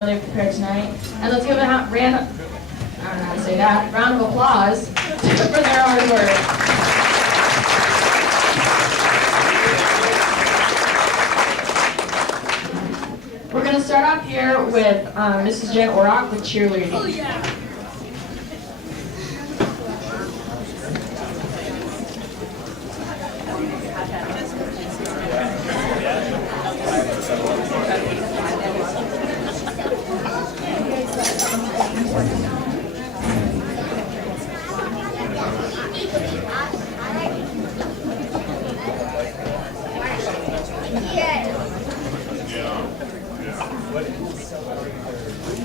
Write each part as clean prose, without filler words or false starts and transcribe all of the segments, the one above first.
They're prepared tonight. And let's give a I don't know how to say that, round of applause for their hard work. We're going to start off here with Mrs. Jen Orrock with cheerleading. Oh, yeah.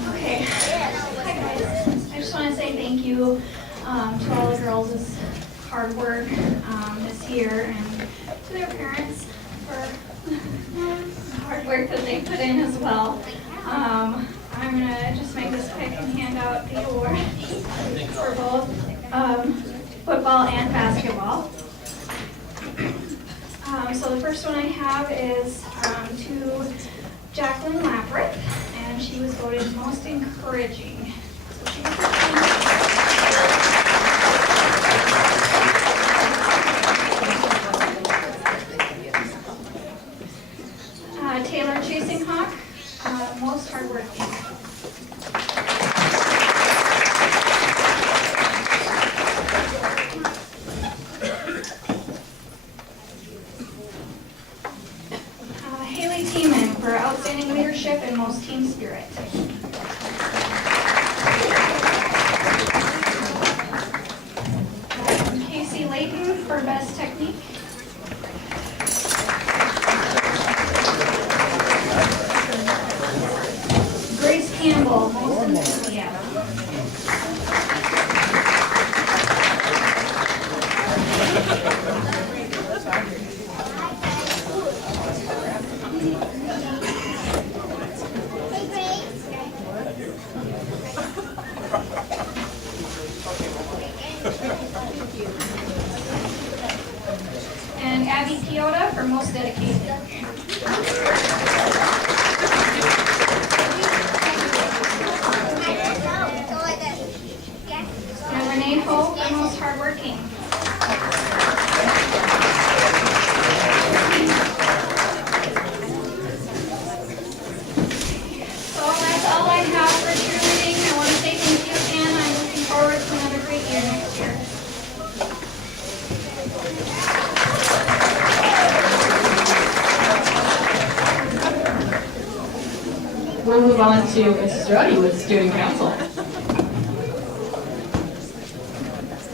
Okay. Hi guys. I just want to say thank you to all the girls' hard work this year and to their parents for the hard work that they put in as well. I'm going to just make this quick and hand out the award for both football and basketball. So the first one I have is to Jacqueline Laprith, and she was voted most encouraging. So she Taylor Chasing Hawk, most hardworking. For outstanding leadership and most team spirit. Casey Layton for best technique. Grace Campbell, most enthusiasm. And Abby Piota for most dedicated. And Renee Hope for most hardworking. So that's all I have for cheerleading. I want to say thank you again. I'm looking forward to another great year next year. We'll move on to Mrs. Rhodey with Student Council.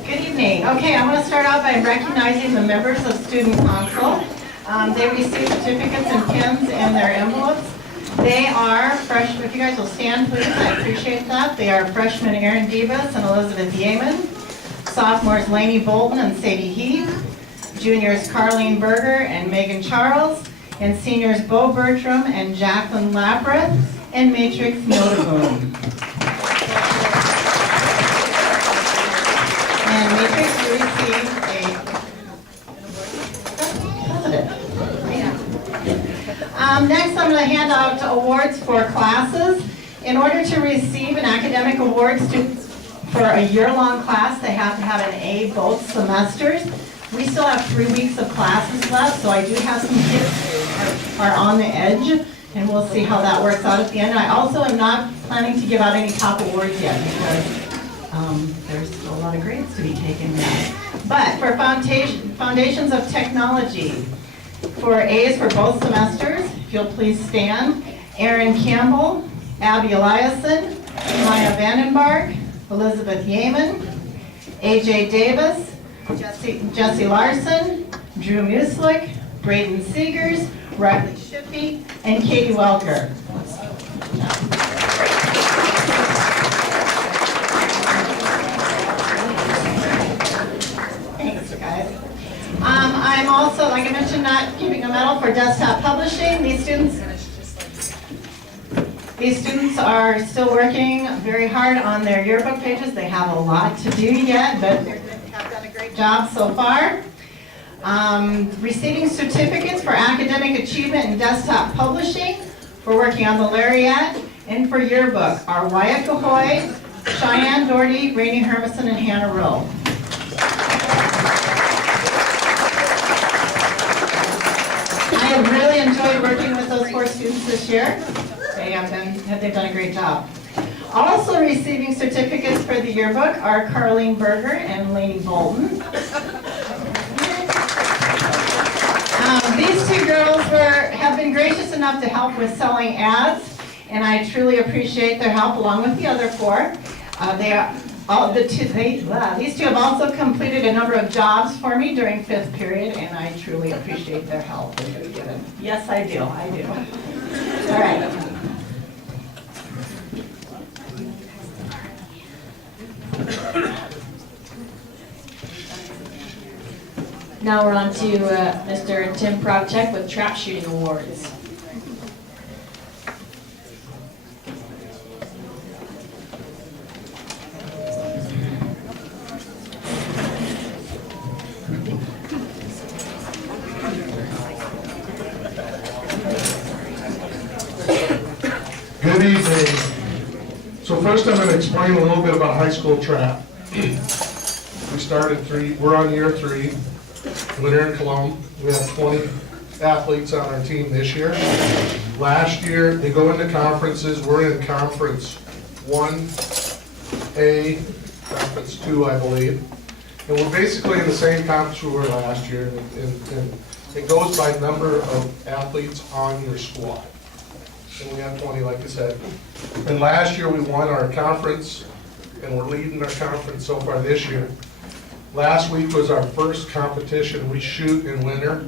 Good evening. Okay, I want to start out by recognizing the members of Student Council. They received certificates and pins in their envelopes. They are freshmen. If you guys will stand, please, I appreciate that. They are freshmen Erin Divas and Elizabeth Yeaman, sophomores Lainey Bolton and Sadie Heath, juniors Carlene Berger and Megan Charles, and seniors Bo Bertram and Jacqueline Laprith, and Matrix Notaboom. And Matrix received a next, I'm going to hand out awards for classes. In order to receive an academic award, students for a year-long class, they have to have an A both semesters. We still have 3 weeks of classes left, so I do have some kids who are on the edge, and we'll see how that works out at the end. I also am not planning to give out any top awards yet because there's still a lot of grades to be taken yet. But for Foundations of Technology, for A's for both semesters, if you'll please stand, Erin Campbell, Abby Eliason, Maya Vandenberg, Elizabeth Yeaman, AJ Davis, Jesse Larson, Drew Muslick, Braden Seegers, Riley Shippey, and Katie Welker. Thanks, guys. I'm also, like I mentioned, not giving a medal for desktop publishing. These students are still working very hard on their yearbook pages. They have a lot to do yet, but they have done a great job so far. Receiving certificates for academic achievement in desktop publishing for working on the Lariat, And for yearbook are Wyatt Cahoy, Cheyenne Doherty, Rainey Hermison, and Hannah Rowe. I have really enjoyed working with those 4 students this year. They've done a great job. Also receiving certificates for the yearbook are Carlene Berger and Lainey Bolton. These 2 girls have been gracious enough to help with selling ads, and I truly appreciate their help along with the other 4. These 2 have also completed a number of jobs for me during 5th period, and I truly appreciate their help. Yes, I do. All right. Now we're on to Mr. Tim Pravchek with Trap Shooting Awards. Good evening. So first I'm going to explain a little bit about high school trap. We're on year 3. Winter in Cologne. We have 20 athletes on our team this year. Last year, they go into conferences. We're in conference 1A, conference 2, I believe. And we're basically in the same conference we were last year. And it goes by number of athletes on your squad. And we have 20, like I said. And last year, we won our conference, and we're leading our conference so far this year. Last week was our first competition. We shoot in winter,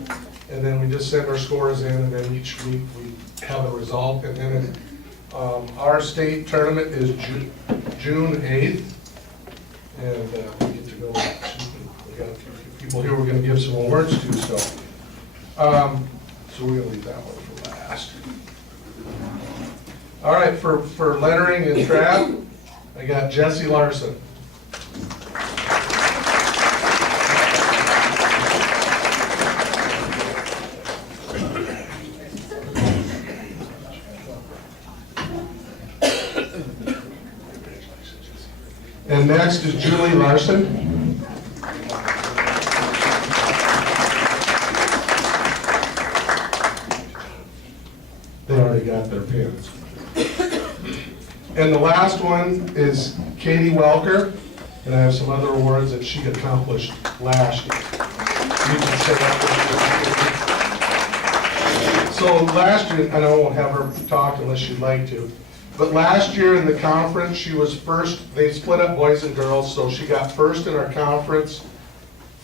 and then we just send our scores in, and then each week we have a result. And then our state tournament is June 8th, and we get to go. We got a few people here we're going to give some awards to, so we're going to leave that one for last. All right, for lettering and trap, I got Jesse Larson. And next is Julie Larson. They already got their pins. And the last one is Katie Welker, and I have some other awards that she accomplished last year. You can say that. So last year, and I won't have her talk unless she'd like to, but last year in the conference, she was first. They split up boys and girls, so she got first in our conference,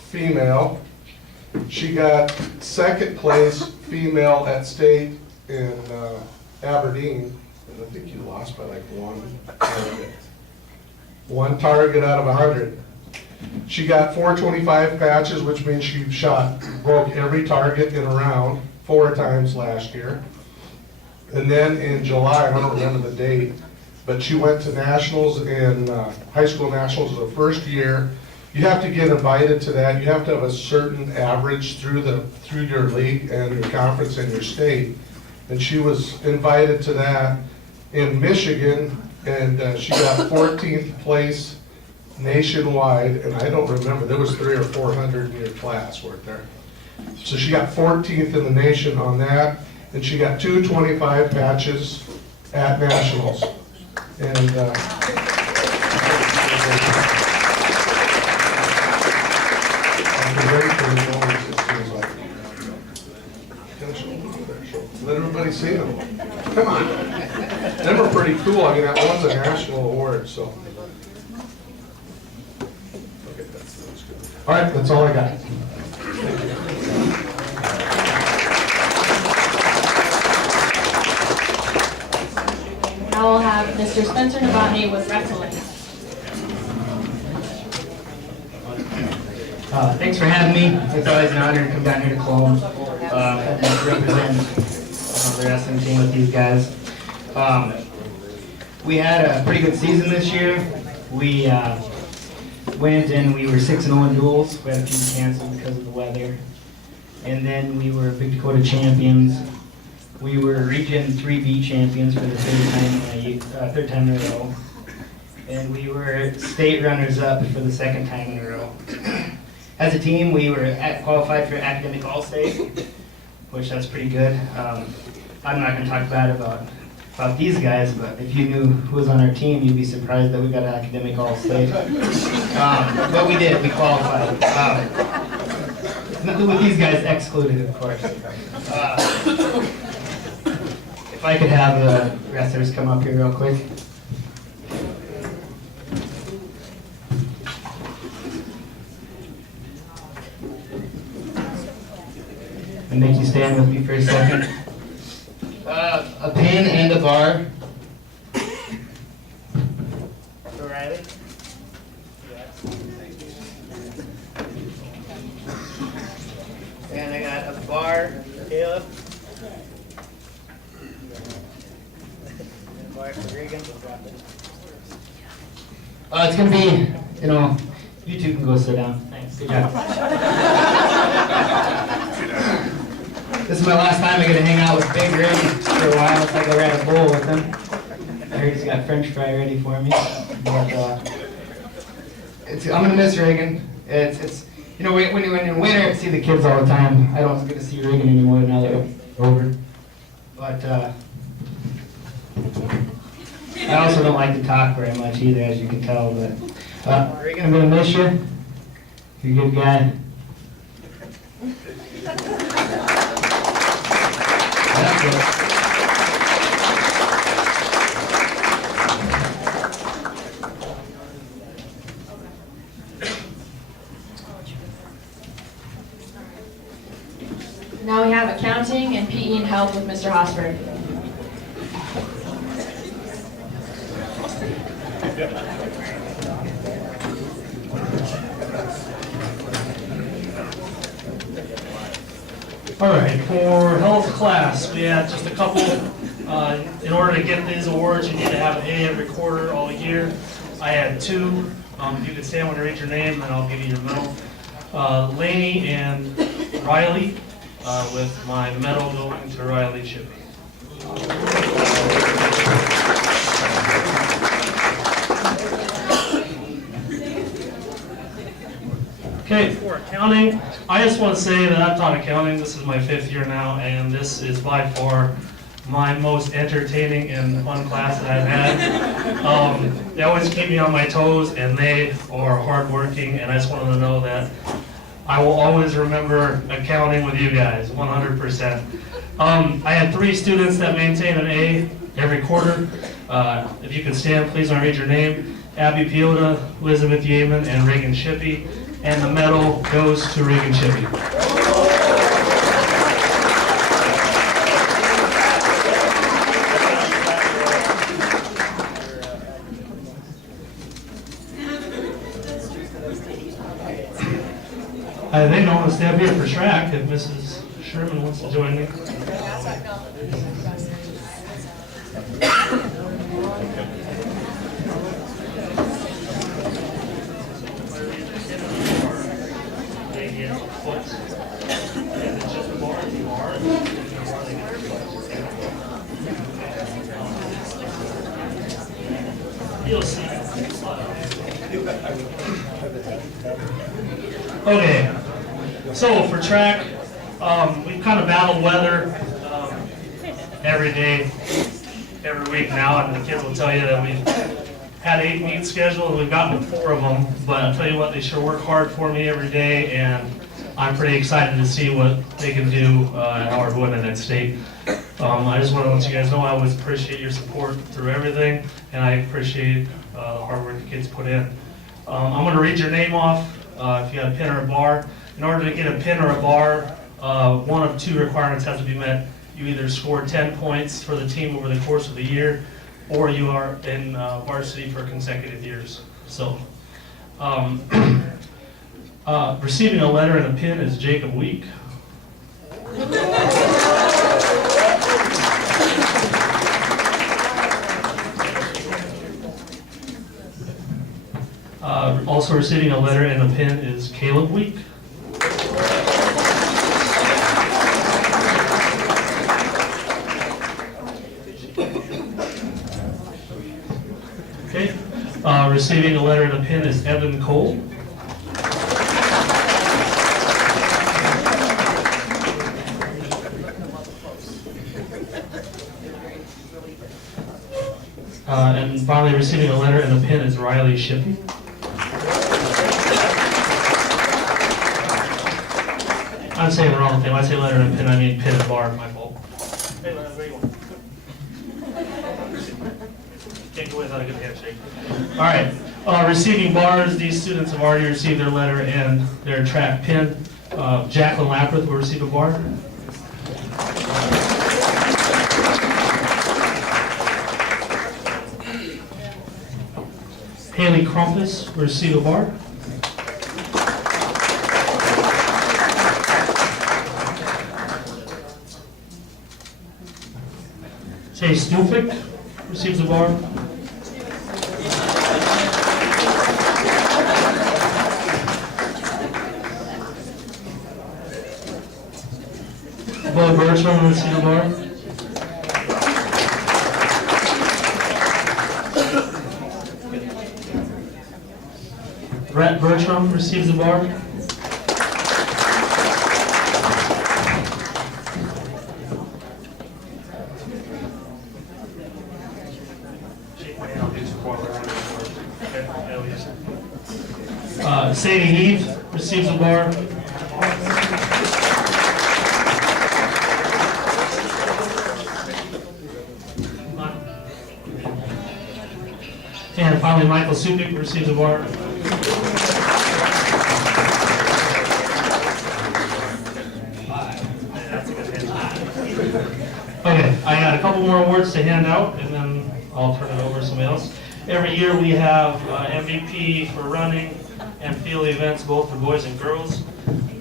female. She got second place, female, at state in Aberdeen. And I think you lost by like 1 target. 1 target out of 100. She got 425 patches, which means she broke every target in a round 4 times last year. And then in July, I don't remember the date, but she went to nationals and high school nationals the first year. You have to get invited to that. You have to have a certain average through your league and your conference and your state. And she was invited to that in Michigan, and she got 14th place nationwide. And I don't remember, there was 300 or 400 in your class, weren't there? So she got 14th in the nation on that. And she got 225 patches at nationals. And let everybody see them. Come on. Them are pretty cool. I mean, that one's a national award, so. Okay, that's good. All right, that's all I got. Now we'll have Mr. Spencer Novotny with wrestling. Thanks for having me. It's always an honor to come down here to Cologne and represent the wrestling team with these guys. We had a pretty good season this year. We went and we were 6-0 in duels. We had a few canceled because of the weather. And then we were Big Dakota champions. We were Region 3B champions for the third time in a row. And we were state runners-up for the second time in a row. As a team, we were qualified for academic all-state, which that's pretty good. I'm not going to talk bad about these guys, but if you knew who was on our team, you'd be surprised that we got an academic all-state. But we did, we qualified. With these guys excluded, of course. If I could have the wrestlers come up here real quick. And make you stand with me for a second. A pin and a bar. For Riley. And I got a bar for Caleb. And a bar for Regan. It's going to be, you two can go sit down. Thanks. Good job. This is my last time I get to hang out with Big Rig for a while. It's like I ran a bowl with him. I heard he's got French fry ready for me. But I'm gonna miss Reagan. It's when you're in winter, I see the kids all the time. I don't get to see Reagan anymore now that it's over. But I also don't like to talk very much either, as you can tell. But Reagan, I'm gonna miss you. You're a good guy. Now we have accounting and PE and health with Mr. Hosberg. All right, for health class, we had just a couple. In order to get these awards, you need to have an A every quarter all year. I had 2. If you could stand when I read your name, then I'll give you your medal. Laney and Riley, with my medal going to Riley Shippey. Okay, for accounting, I just want to say that I've taught accounting. This is my 5th year now, and this is by far my most entertaining and fun class that I've had. They always keep me on my toes, and they are hardworking, and I just wanted to know that I will always remember accounting with you guys, 100%. I had 3 students that maintain an A every quarter. If you could stand, please, when I read your name. Abby Piota, Elizabeth Yeaman, and Reagan Shippey. And the medal goes to Reagan Shippey. I think I want to stay up here for track if Mrs. Sherman wants to join me. You'll see. Okay, so for track, we've kind of battled weather every day, every week now, and the kids will tell you that we've had 8 meets scheduled, and we've gotten to 4 of them, but I'll tell you what, they sure work hard for me every day, and I'm pretty excited to see what they can do at Howard Wood and at State. I just want to let you guys know I always appreciate your support through everything, and I appreciate the hard work the kids put in. I'm going to read your name off if you have a pin or a bar. In order to get a pin or a bar, one of 2 requirements has to be met. You either score 10 points for the team over the course of the year, or you are in varsity for consecutive years. So, receiving a letter and a pin is Jacob Week. Also receiving a letter and a pin is Caleb Week. Okay. Receiving a letter and a pin is Evan Cole. And finally, receiving a letter and a pin is Riley Shippey. I'm saying the wrong thing. When I say letter and a pin, I mean pin and bar. My fault. Hey, Leonard, where you going? Can't go without a good handshake. All right. Receiving bars, these students have already received their letter and their track pin. Jacqueline Laprith will receive a bar. Haley Crumpus will receive a bar. Chase Stufik receives a bar. Bo Bertram will receive a bar. Brett Bertram receives a bar. Sadie Heath receives a bar. And finally, Michael Supik receives a bar. Okay, I got a couple more awards to hand out, and then I'll turn it over to somebody else. Every year we have MVP for running and field events, both for boys and girls.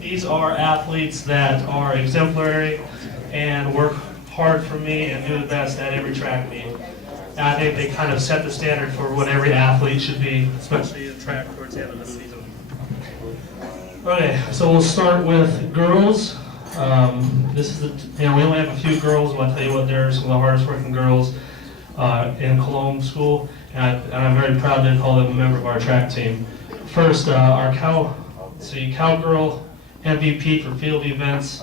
These are athletes that are exemplary and work hard for me and do the best at every track meet. And I think they kind of set the standard for what every athlete should be, especially in track towards the end of the season. Okay, so we'll start with girls. This is we only have a few girls, but I'll tell you what, they're some of the hardest working girls in Cologne School, and I'm very proud to call them a member of our track team. First, our cowgirl MVP for field events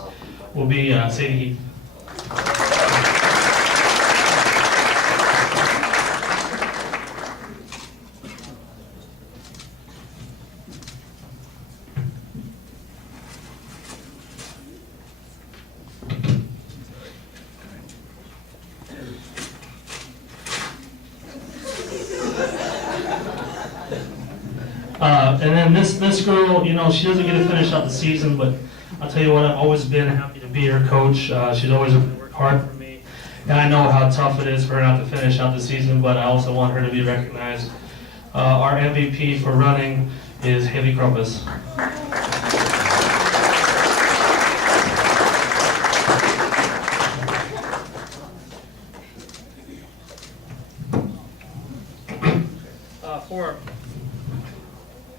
will be Sadie Heath. And then this girl, you know, she doesn't get to finish out the season, but I'll tell you what, I've always been happy to be her coach. She's always worked hard for me, and I know how tough it is for her not to finish out the season, but I also want her to be recognized. Our MVP for running is Haley Crumpus.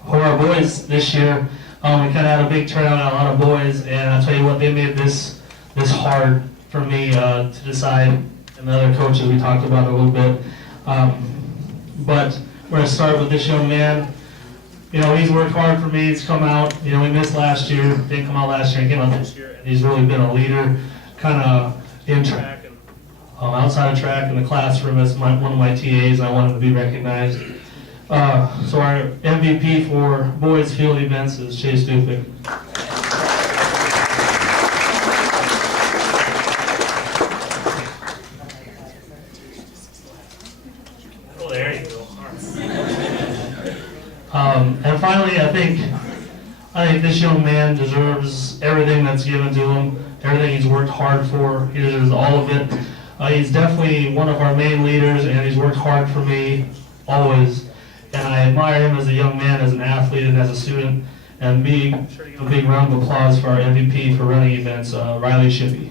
For our boys this year, we kind of had a big turnout, a lot of boys, and I'll tell you what, they made this hard for me to decide, and the other coaches we talked about a little bit. But we're going to start with this young man. You know, he's worked hard for me. He's come out. You know, he missed last year, didn't come out last year, he came out this year, and he's really been a leader, kind of in track and outside of track in the classroom as one of my TAs. I want him to be recognized. So our MVP for boys field events is Chase Stufik. Oh, there you go. And finally, I think this young man deserves everything that's given to him, everything he's worked hard for. He deserves all of it. He's definitely one of our main leaders, and he's worked hard for me always. And I admire him as a young man, as an athlete, and as a student. And sure to give a big round of applause for our MVP for running events, Riley Shippey.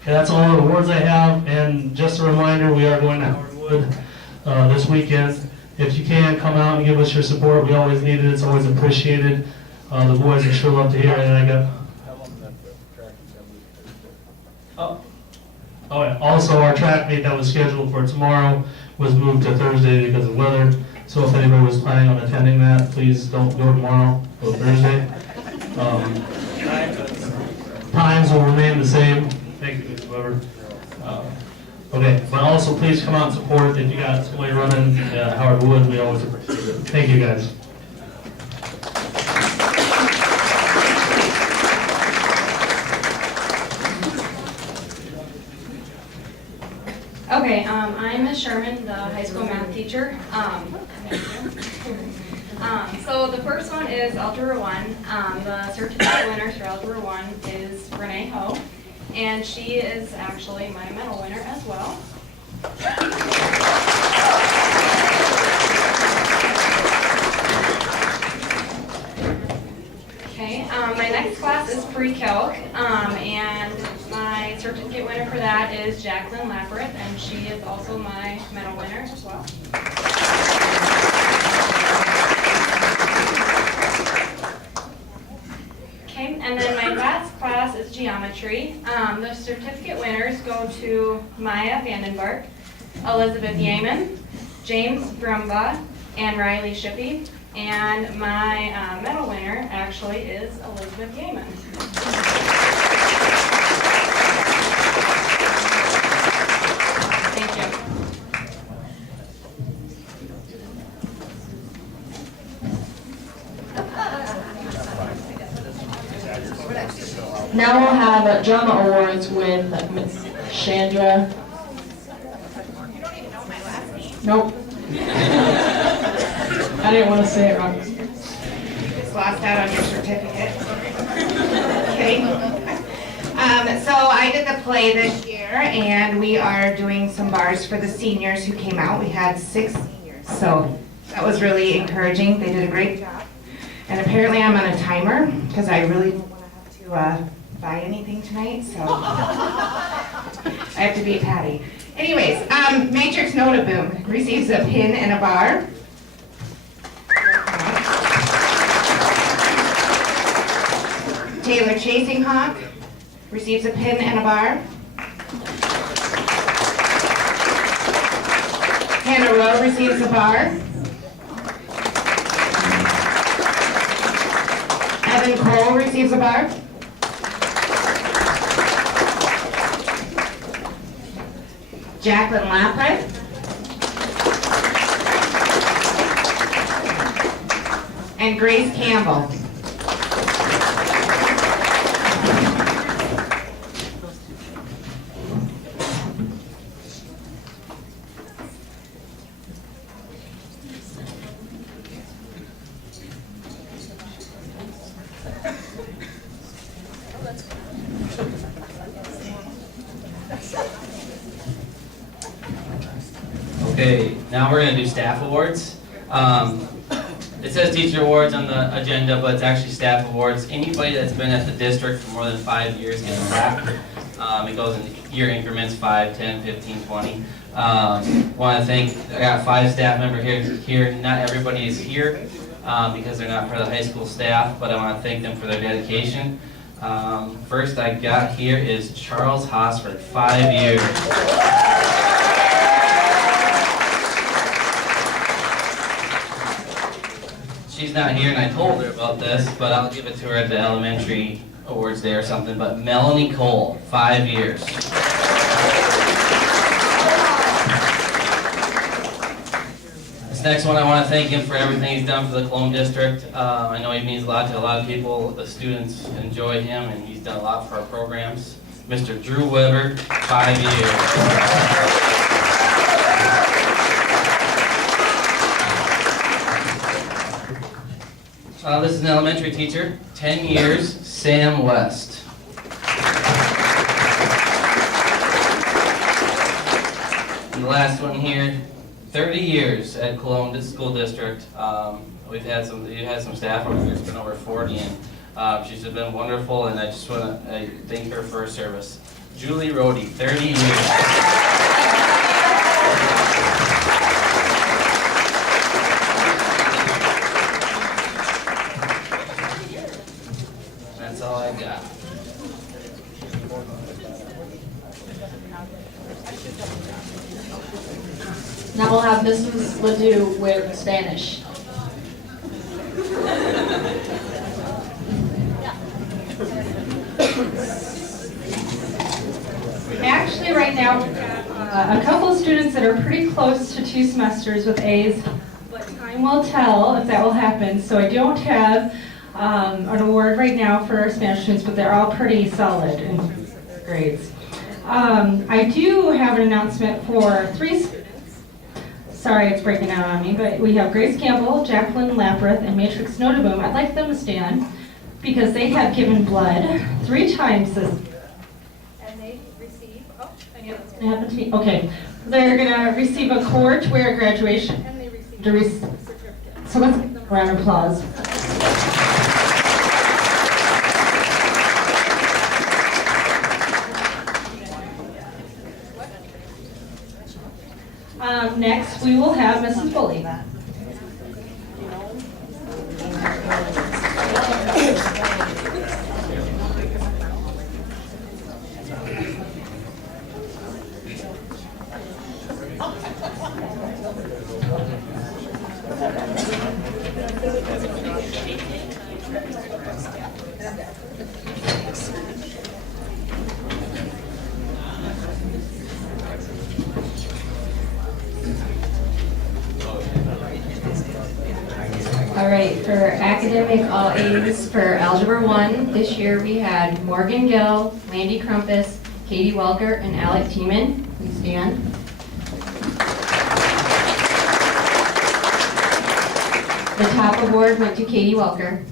Okay, that's all the awards I have. And just a reminder, we are going to Howard Wood this weekend. If you can, come out and give us your support. We always need it. It's always appreciated. The boys would sure love to hear it. And I got Oh, yeah. Also, our track meet that was scheduled for tomorrow was moved to Thursday because of weather. So if anybody was planning on attending that, please don't go tomorrow, go Thursday. Times will remain the same. Thank you, Mr. Weber. Okay, but also please come out and support if you got somebody running Howard Wood. We always appreciate it. Thank you, guys. Okay, I'm Ms. Sherman, the high school math teacher. So the first one is Algebra 1. The certificate winner for Algebra 1 is Renee Ho, and she is actually my medal winner as well. Okay, my next class is pre-calc, and my certificate winner for that is Jacqueline Lappert, and she is also my medal winner as well. Okay, and then my last class is geometry. The certificate winners go to Maya Vandenberg, Elizabeth Yeaman, James Brumbaugh, and Riley Shippey. And my medal winner actually is Elizabeth Yeaman. Thank you. Now we'll have drama awards with Ms. Chandra. Nope. I didn't want to say it wrong. Just lost out on your certificate. Okay. So I did the play this year, and we are doing some bars for the seniors who came out. We had 6 seniors, so that was really encouraging. They did a great job. And apparently I'm on a timer, because I really don't want to have to buy anything tonight, so I have to be Patty. Anyways, Matrix Notaboom receives a pin and a bar. Taylor Chasing Hawk receives a pin and a bar. Hannah Rowe receives a bar. Evan Cole receives a bar. Jacqueline Lappert. And Grace Campbell. Okay, now we're going to do staff awards. It says teacher awards on the agenda, but it's actually staff awards. Anybody that's been at the district for more than 5 years gets a plaque. It goes in year increments, 5, 10, 15, 20. Want to thank, I got 5 staff members here. Not everybody is here because they're not part of the high school staff, but I want to thank them for their dedication. First I got here is Charles Hosford, 5 years. She's not here, and I told her about this, but I'll give it to her at the elementary awards day or something. But Melanie Cole, 5 years. This next one, I want to thank him for everything he's done for the Cologne District. I know he means a lot to a lot of people. The students enjoy him, and he's done a lot for our programs. Mr. Drew Weber, 5 years. This is an elementary teacher, 10 years, Sam West. And the last one here, 30 years at Cologne School District. We've had some staff over here, it's been over 40, and she's been wonderful, and I just want to thank her for her service. Julie Rohde, 30 years. That's all I got. Now we'll have Mrs. Ledoux with Spanish. Actually, right now, we've got a couple of students that are pretty close to 2 semesters with A's, but time will tell if that will happen. So I don't have an award right now for our Spanish students, but they're all pretty solid in grades. I do have an announcement for 3 students. Sorry, it's breaking out on me, but we have Grace Campbell, Jacqueline Lapreth, and Matrix Notaboom. I'd like them to stand because they have given blood 3 times this. And they receive, I knew that was going to happen to me. Okay, they're going to receive a cord to wear at graduation. And they received a certificate. So let's give them a round of applause. Next, we will have Mrs. Bully. All right, for academic all A's for Algebra 1, this year we had Morgan Gill, Landy Crumpus, Katie Welker, and Alec Tiemann. Please stand. The top award went to Katie Welker.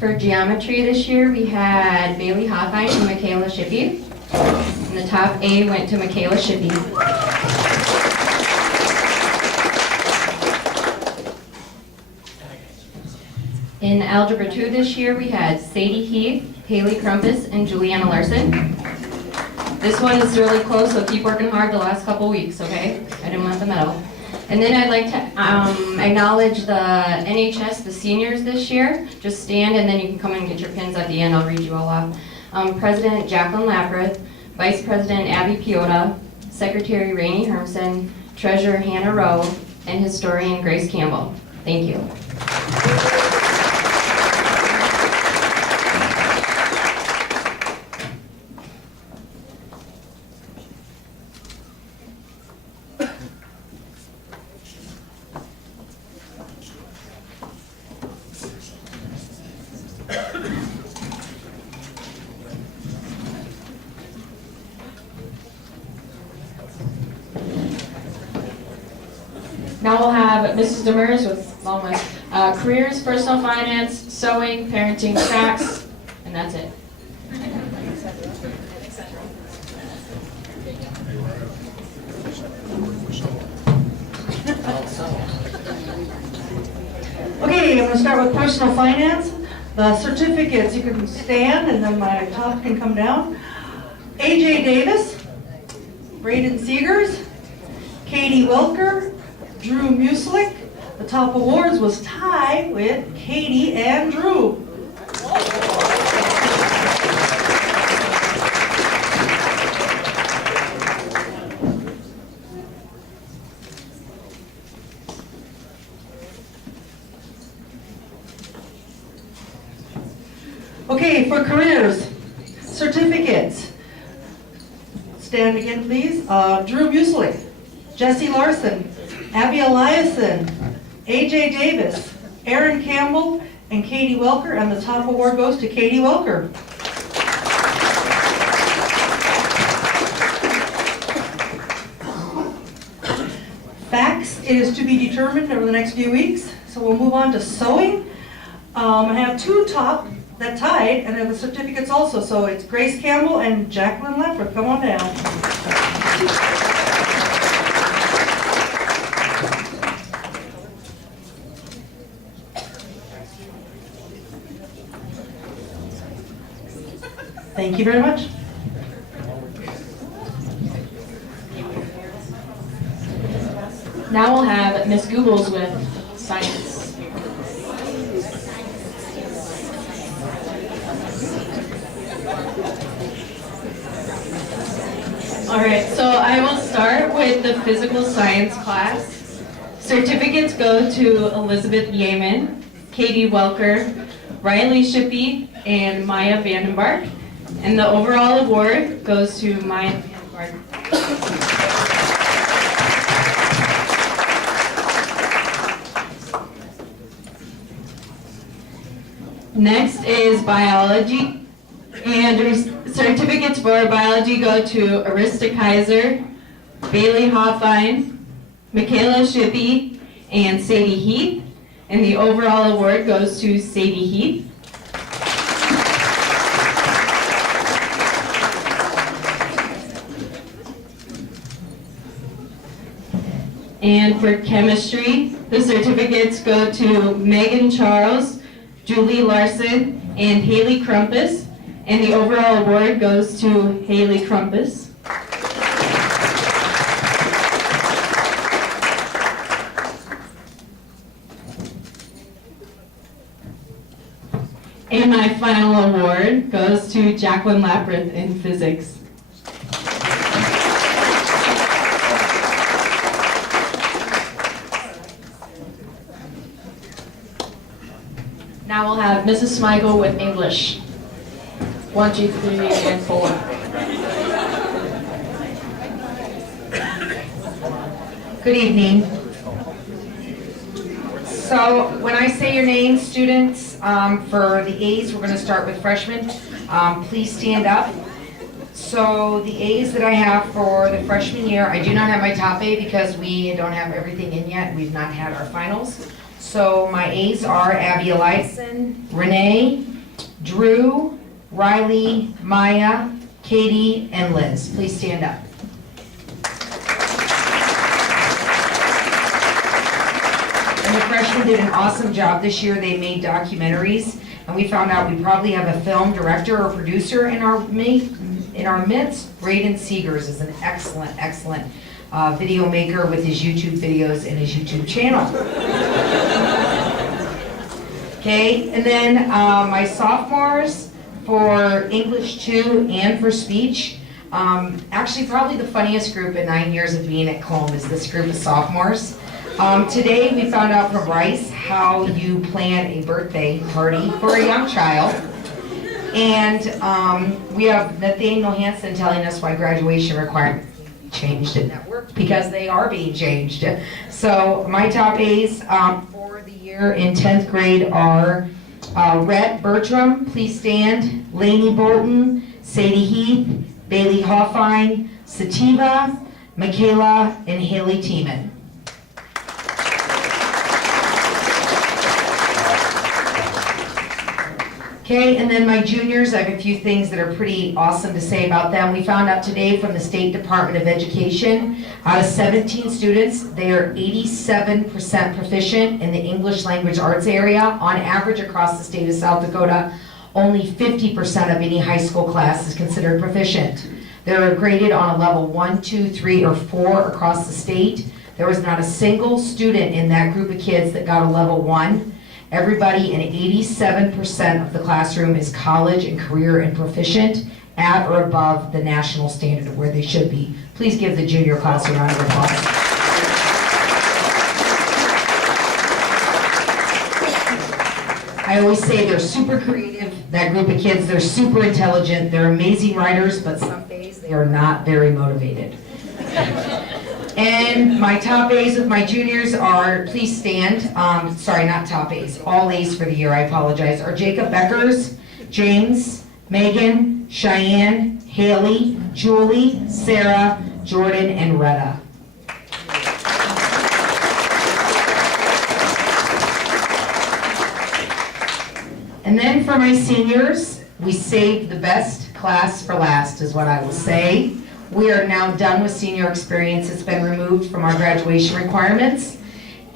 For geometry this year, we had Bailey Hoffine and Michaela Shippey. And the top A went to Michaela Shippey. In Algebra 2 this year, we had Sadie Heath, Haley Crumpus, and Juliana Larson. This one is really close, so keep working hard the last couple weeks, okay? I didn't want the medal. And then I'd like to acknowledge the NHS, the seniors this year. Just stand and then you can come and get your pins at the end. I'll read you all off. President Jacqueline Lapreth, Vice President Abby Piota, Secretary Rainey Hermson, Treasurer Hannah Rowe, and Historian Grace Campbell. Thank you. Now we'll have Mrs. Demers with along with careers, personal finance, sewing, parenting, tax, and that's it. Okay, I'm going to start with personal finance. The certificates, you can stand and then my top can come down. AJ Davis, Braden Seegers, Katie Wilker, Drew Muslik. The top awards was tied with Katie and Drew. Okay, for careers, certificates. Stand again, please. Drew Muslik, Jesse Larson, Abby Eliason, AJ Davis, Aaron Campbell, and Katie Welker, and the top award goes to Katie Welker. Facts is to be determined over the next few weeks, so we'll move on to sewing. I have 2 top that tied, and then the certificates also, so it's Grace Campbell and Jacqueline Leffler. Come on down. Thank you very much. Now we'll have Miss Googles with science. right, so I will start with the physical science class. Certificates go to Elizabeth Yeaman, Katie Welker, Riley Shippey, and Maya Vandenbark. And the overall award goes to Maya Vandenbark. Next is biology. And certificates for biology go to Arista Kaiser, Bailey Hoffine, Michaela Shippey, and Sadie Heath. And the overall award goes to Sadie Heath. And for chemistry, the certificates go to Megan Charles, Julie Larson, and Haley Crumpus. And the overall award goes to Haley Crumpus. And my final award goes to Jacqueline Laprith in physics. Now we'll have Mrs. Smigel with English. 1, 2, 3, and 4. Good evening. So when I say your name, students, for the A's, we're going to start with freshmen. Please stand up. So the A's that I have for the freshman year, I do not have my top A because we don't have everything in yet. We've not had our finals. So my A's are Abby Eliason, Renee, Drew, Riley, Maya, Katie, and Liz. Please stand up. And the freshmen did an awesome job this year. They made documentaries, and we found out we probably have a film director or producer in our midst. Braden Seegers is an excellent video maker with his YouTube videos and his YouTube channel. Okay, and then my sophomores for English 2 and for speech. Actually, probably the funniest group in 9 years of being at Colm is this group of sophomores. Today, we found out from Bryce how you plan a birthday party for a young child. And we have Nathaniel Hansen telling us why graduation requirements changed, and that worked because they are being changed. So my top A's for the year in 10th grade are Rhett Bertram, please stand, Lainey Bolton, Sadie Heath, Bailey Hoffine, Sativa, Michaela, and Haley Tiemann. Okay, and then my juniors, I have a few things that are pretty awesome to say about them. We found out today from the State Department of Education, out of 17 students, they are 87% proficient in the English language arts area. On average, across the state of South Dakota, only 50% of any high school class is considered proficient. They're graded on a level 1, 2, 3, or 4 across the state. There was not a single student in that group of kids that got a level 1. Everybody in 87% of the classroom is college and career and proficient at or above the national standard of where they should be. Please give the junior class a round of applause. I always say they're super creative, that group of kids. They're super intelligent. They're amazing writers, but some days they are not very motivated. And my top A's with my juniors are, please stand, sorry, not top A's, all A's for the year, I apologize, are Jacob Beckers, James, Megan, Cheyenne, Haley, Julie, Sarah, Jordan, and Retta. And then for my seniors, we saved the best class for last, is what I will say. We are now done with senior experience. It's been removed from our graduation requirements.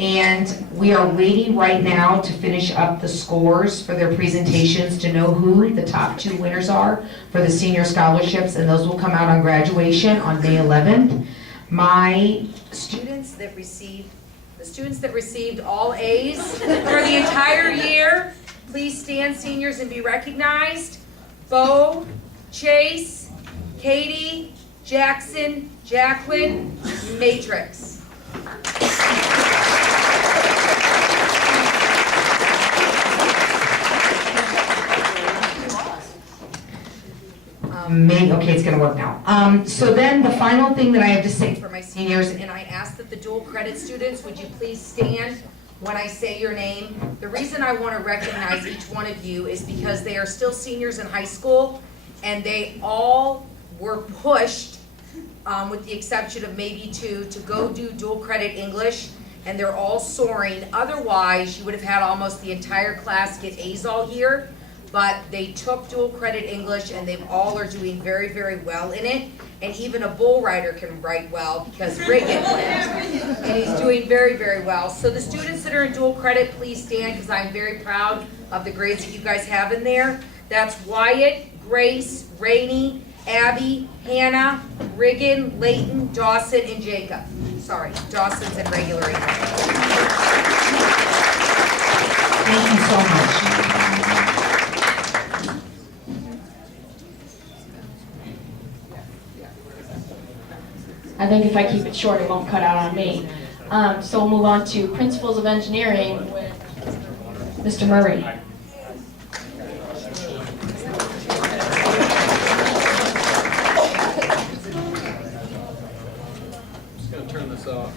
And we are waiting right now to finish up the scores for their presentations to know who the top 2 winners are for the senior scholarships, and those will come out on graduation on May 11th. My students that received all A's for the entire year, please stand, seniors, and be recognized. Bo, Chase, Katie, Jackson, Jacqueline, Matrix. Maybe, okay, it's gonna work now. So then the final thing that I have to say for my seniors, and I ask that the dual credit students, would you please stand when I say your name? The reason I wanna recognize each one of you is because they are still seniors in high school, and they all were pushed, with the exception of maybe two, to go do dual credit English, and they're all soaring. Otherwise, you would have had almost the entire class get A's all year. But they took dual credit English and they all are doing very, very well in it. And even a bull rider can write well because Reagan went. And he's doing very, very well. So the students that are in dual credit, please stand because I'm very proud of the grades that you guys have in there. That's Wyatt, Grace, Rainey, Abby, Hannah, Reagan, Layton, Dawson, and Jacob. Sorry, Dawson's in regular English. Thank you so much. I think if I keep it short, it won't cut out on me. So we'll move on to Principles of Engineering with Mr. Murray. Just going to turn this off.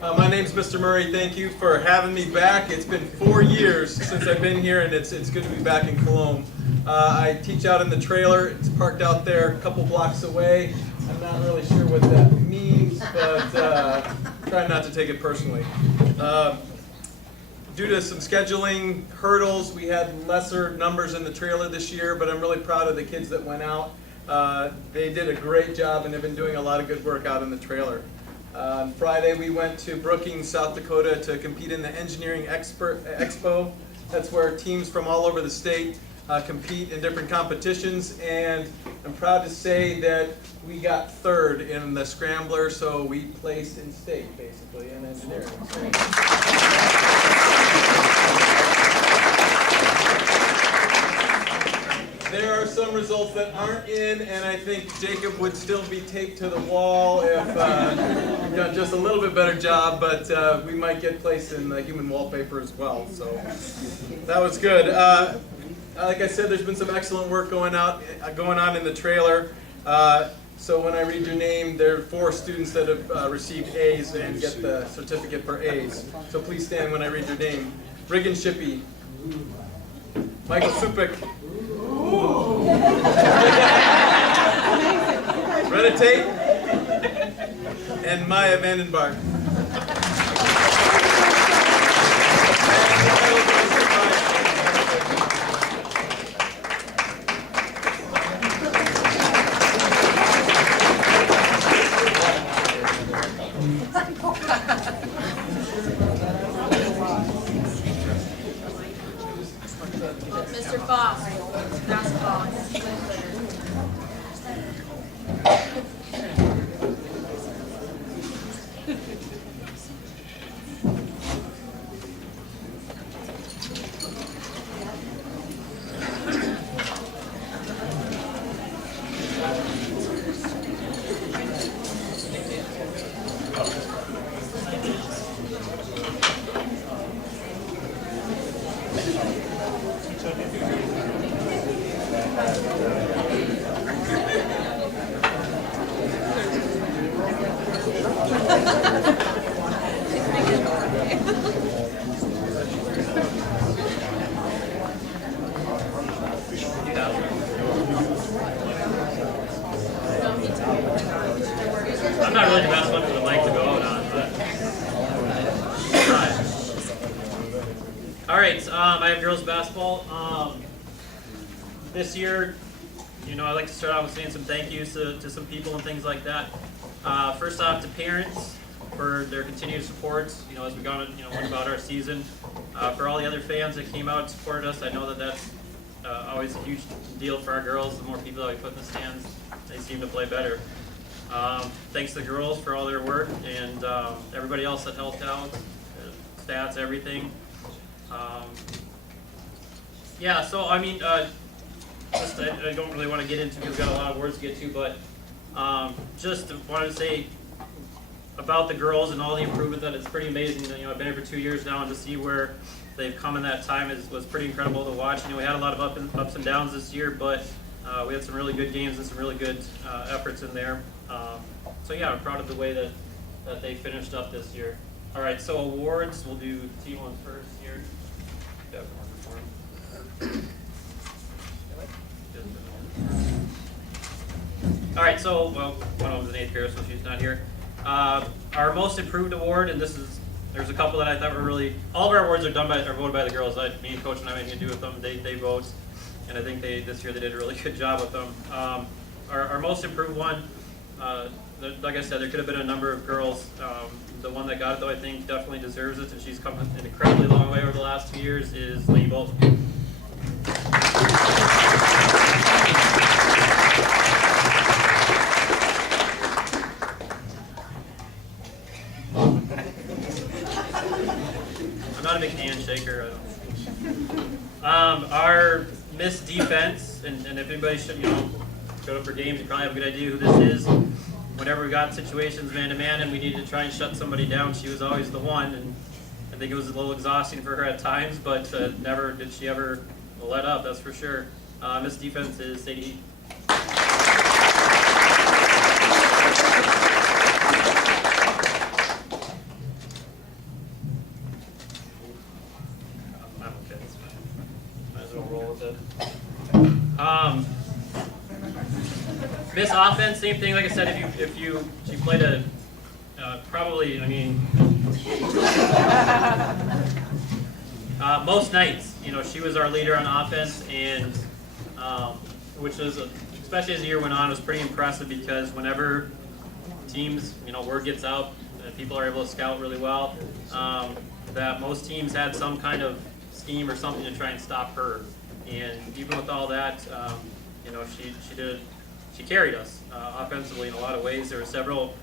My name's Mr. Murray. Thank you for having me back. It's been 4 years since I've been here, and it's good to be back in Cologne. I teach out in the trailer. It's parked out there a couple blocks away. I'm not really sure what that means, but try not to take it personally. Due to some scheduling hurdles, we had lesser numbers in the trailer this year, but I'm really proud of the kids that went out. They did a great job and have been doing a lot of good work out in the trailer. On Friday, we went to Brookings, South Dakota to compete in the Engineering Expo. That's where teams from all over the state compete in different competitions, and I'm proud to say that we got third in the scrambler, so we placed in state, basically, in engineering. There are some results that aren't in, and I think Jacob would still be taped to the wall if we've done just a little bit better job, but we might get placed in the human wallpaper as well, so that was good. Like I said, there's been some excellent work going on in the trailer. So when I read your name, there are 4 students that have received A's and get the certificate for A's. So please stand when I read your name. Regan Shippey, Michael Supik, Retta Tate, and Maya Vandenbark. Mr. Foss, basketball. I'm not really the best one for the mic to go out on, but. All right, I have girls basketball. This year, you know, I like to start out with saying some thank yous to some people and things like that. First off, to parents for their continued support, you know, as we went about our season. For all the other fans that came out and supported us, I know that that's always a huge deal for our girls. The more people that we put in the stands, they seem to play better. Thanks to the girls for all their work and everybody else that helped out, stats, everything. Yeah, so I mean, just I don't really want to get into because we've got a lot of words to get to, but just wanted to say about the girls and all the improvement that it's pretty amazing. You know, I've been here for 2 years now, and to see where they've come in that time was pretty incredible to watch. You know, we had a lot of ups and downs this year, but we had some really good games and some really good efforts in there. So yeah, I'm proud of the way that they finished up this year. All right, so awards, we'll do team one first here. All right, so, well, one of them's an 8th grader, so she's not here. Our most improved award, and there's a couple that I thought were really, all of our awards are voted by the girls. Me and Coach and I have anything to do with them. They vote, and I think this year they did a really good job with them. Our most improved one, like I said, there could have been a number of girls. The one that got it, though, I think definitely deserves it, and she's come an incredibly long way over the last 2 years, is Lee Bolton. I'm not a big handshaker. Our Miss Defense, and if anybody should, go up for games, you probably have a good idea who this is. Whenever we got situations man-to-man and we needed to try and shut somebody down, she was always the one. And I think it was a little exhausting for her at times, but never did she ever let up, that's for sure. Miss Defense is Sadie. Miss Offense, same thing. Like I said, she played probably, most nights, she was our leader on offense, and which was, especially as the year went on, was pretty impressive because whenever teams, word gets out, people are able to scout really well, that most teams had some kind of scheme or something to try and stop her, and even with all that, she carried us offensively in a lot of ways. There were several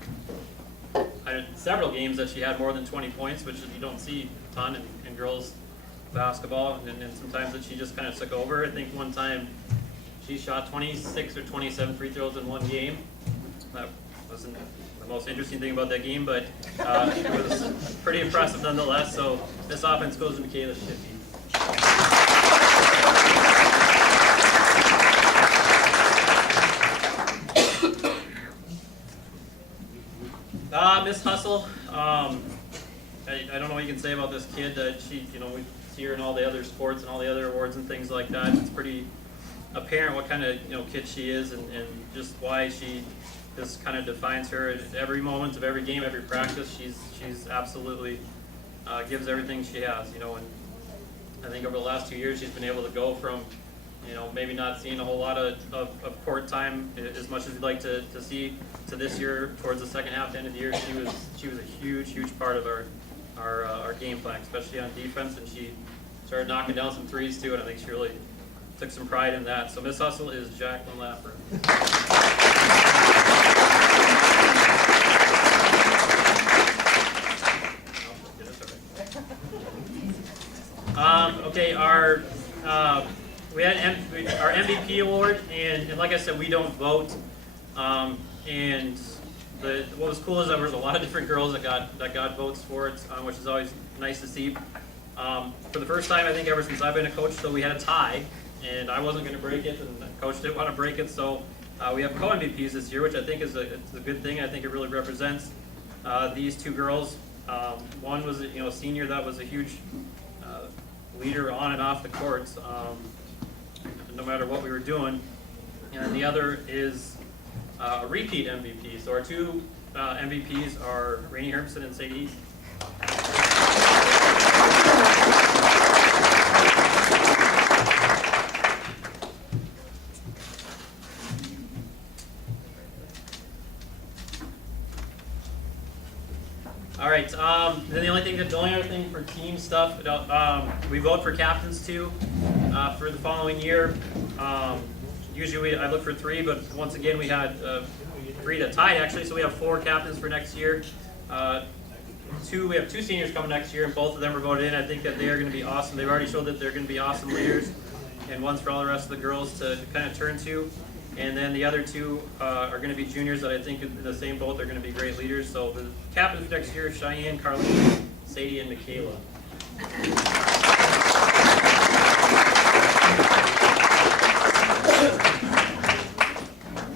games that she had more than 20 points, which you don't see a ton in girls basketball, and sometimes that she just kind of took over. I think one time she shot 26 or 27 free throws in one game. That wasn't the most interesting thing about that game, but it was pretty impressive nonetheless. So this offense goes to Michaela Shippey. Miss Hustle, I don't know what you can say about this kid. She, we see her in all the other sports and all the other awards and things like that. It's pretty apparent what kind of kid she is, and just why she just kind of defines her at every moment of every game, every practice. She's absolutely gives everything she has, and I think over the last 2 years she's been able to go from maybe not seeing a whole lot of court time as much as we'd like to see, to this year towards the second half, the end of the year. She was a huge part of our game plan, especially on defense, and she started knocking down some threes too, and I think she really took some pride in that. So Miss Hustle is Jacqueline Laffer. Okay, we had our MVP award, and like I said, we don't vote. And what was cool is that there was a lot of different girls that got votes for it, which is always nice to see. For the first time, I think ever since I've been a coach, so we had a tie, and I wasn't going to break it, and the coach didn't want to break it, so we have co-MVPs this year, which I think is a good thing. I think it really represents these two girls. One was a senior that was a huge leader on and off the courts, no matter what we were doing, and the other is a repeat MVP. So our two MVPs are Rainey Hermson and Sadie East. All right. Then the only other thing for team stuff, we vote for captains too for the following year. Usually I look for 3, but once again we had 3 that tied actually, so we have 4 captains for next year. We have 2 seniors coming next year, and both of them were voted in. I think that they are going to be awesome. They've already showed that they're going to be awesome leaders. and one's for all the rest of the girls to kind of turn to. And then the other two are going to be juniors that I think in the same boat. They're going to be great leaders. So the captains for next year is Cheyenne, Carlene, Sadie, and Michaela.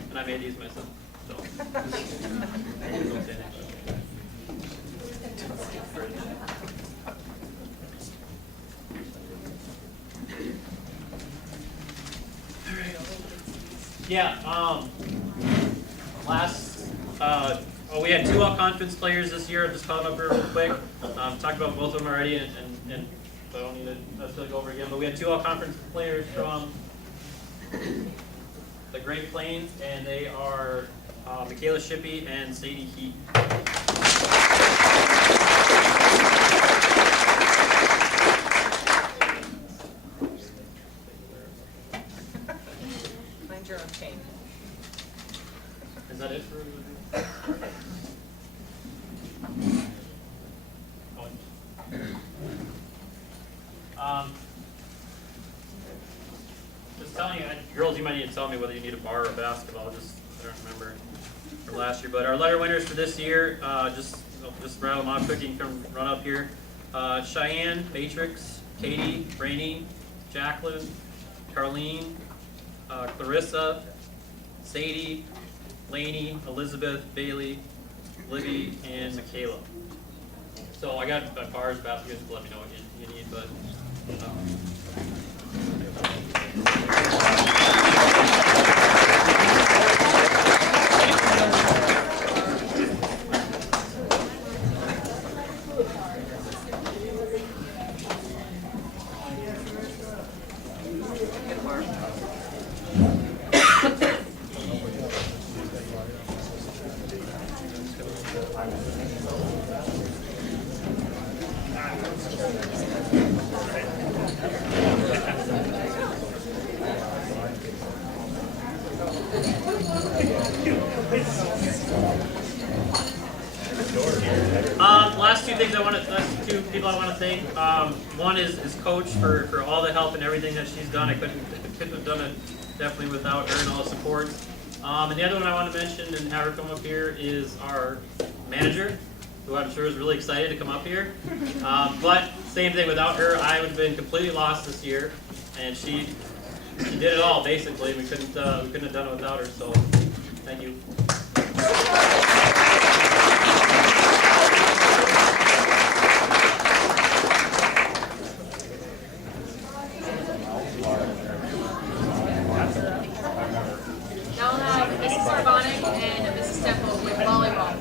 And I made these myself. So. Don't say anything. Yeah, we had 2 all-conference players this year. I'm just calling up here real quick. Talked about both of them already, and so I don't need to necessarily go over again. But we had 2 all-conference players from the Great Plains, and they are Michaela Shippey and Sadie Heat. Okay. Is that it for? Just telling you, girls, you might need to tell me whether you need a bar or a basketball. I don't remember from last year. But our letter winners for this year, just rattle them off quick. You can run up here. Cheyenne, Matrix, Katie, Rainey, Jacqueline, Carlene, Clarissa, Sadie, Lainey, Elizabeth, Bailey, Libby, and Michaela. So I got bars, baskets, let me know what you need, but last two people I want to thank. One is Coach for all the help and everything that she's done. I couldn't have done it definitely without her and all the support. And the other one I want to mention and have her come up here is our manager, who I'm sure is really excited to come up here. But same thing, without her, I would have been completely lost this year. And she did it all basically. We couldn't have done it without her. So thank you. Now we'll have Mrs. Arbonic and Mrs. Temple with volleyball.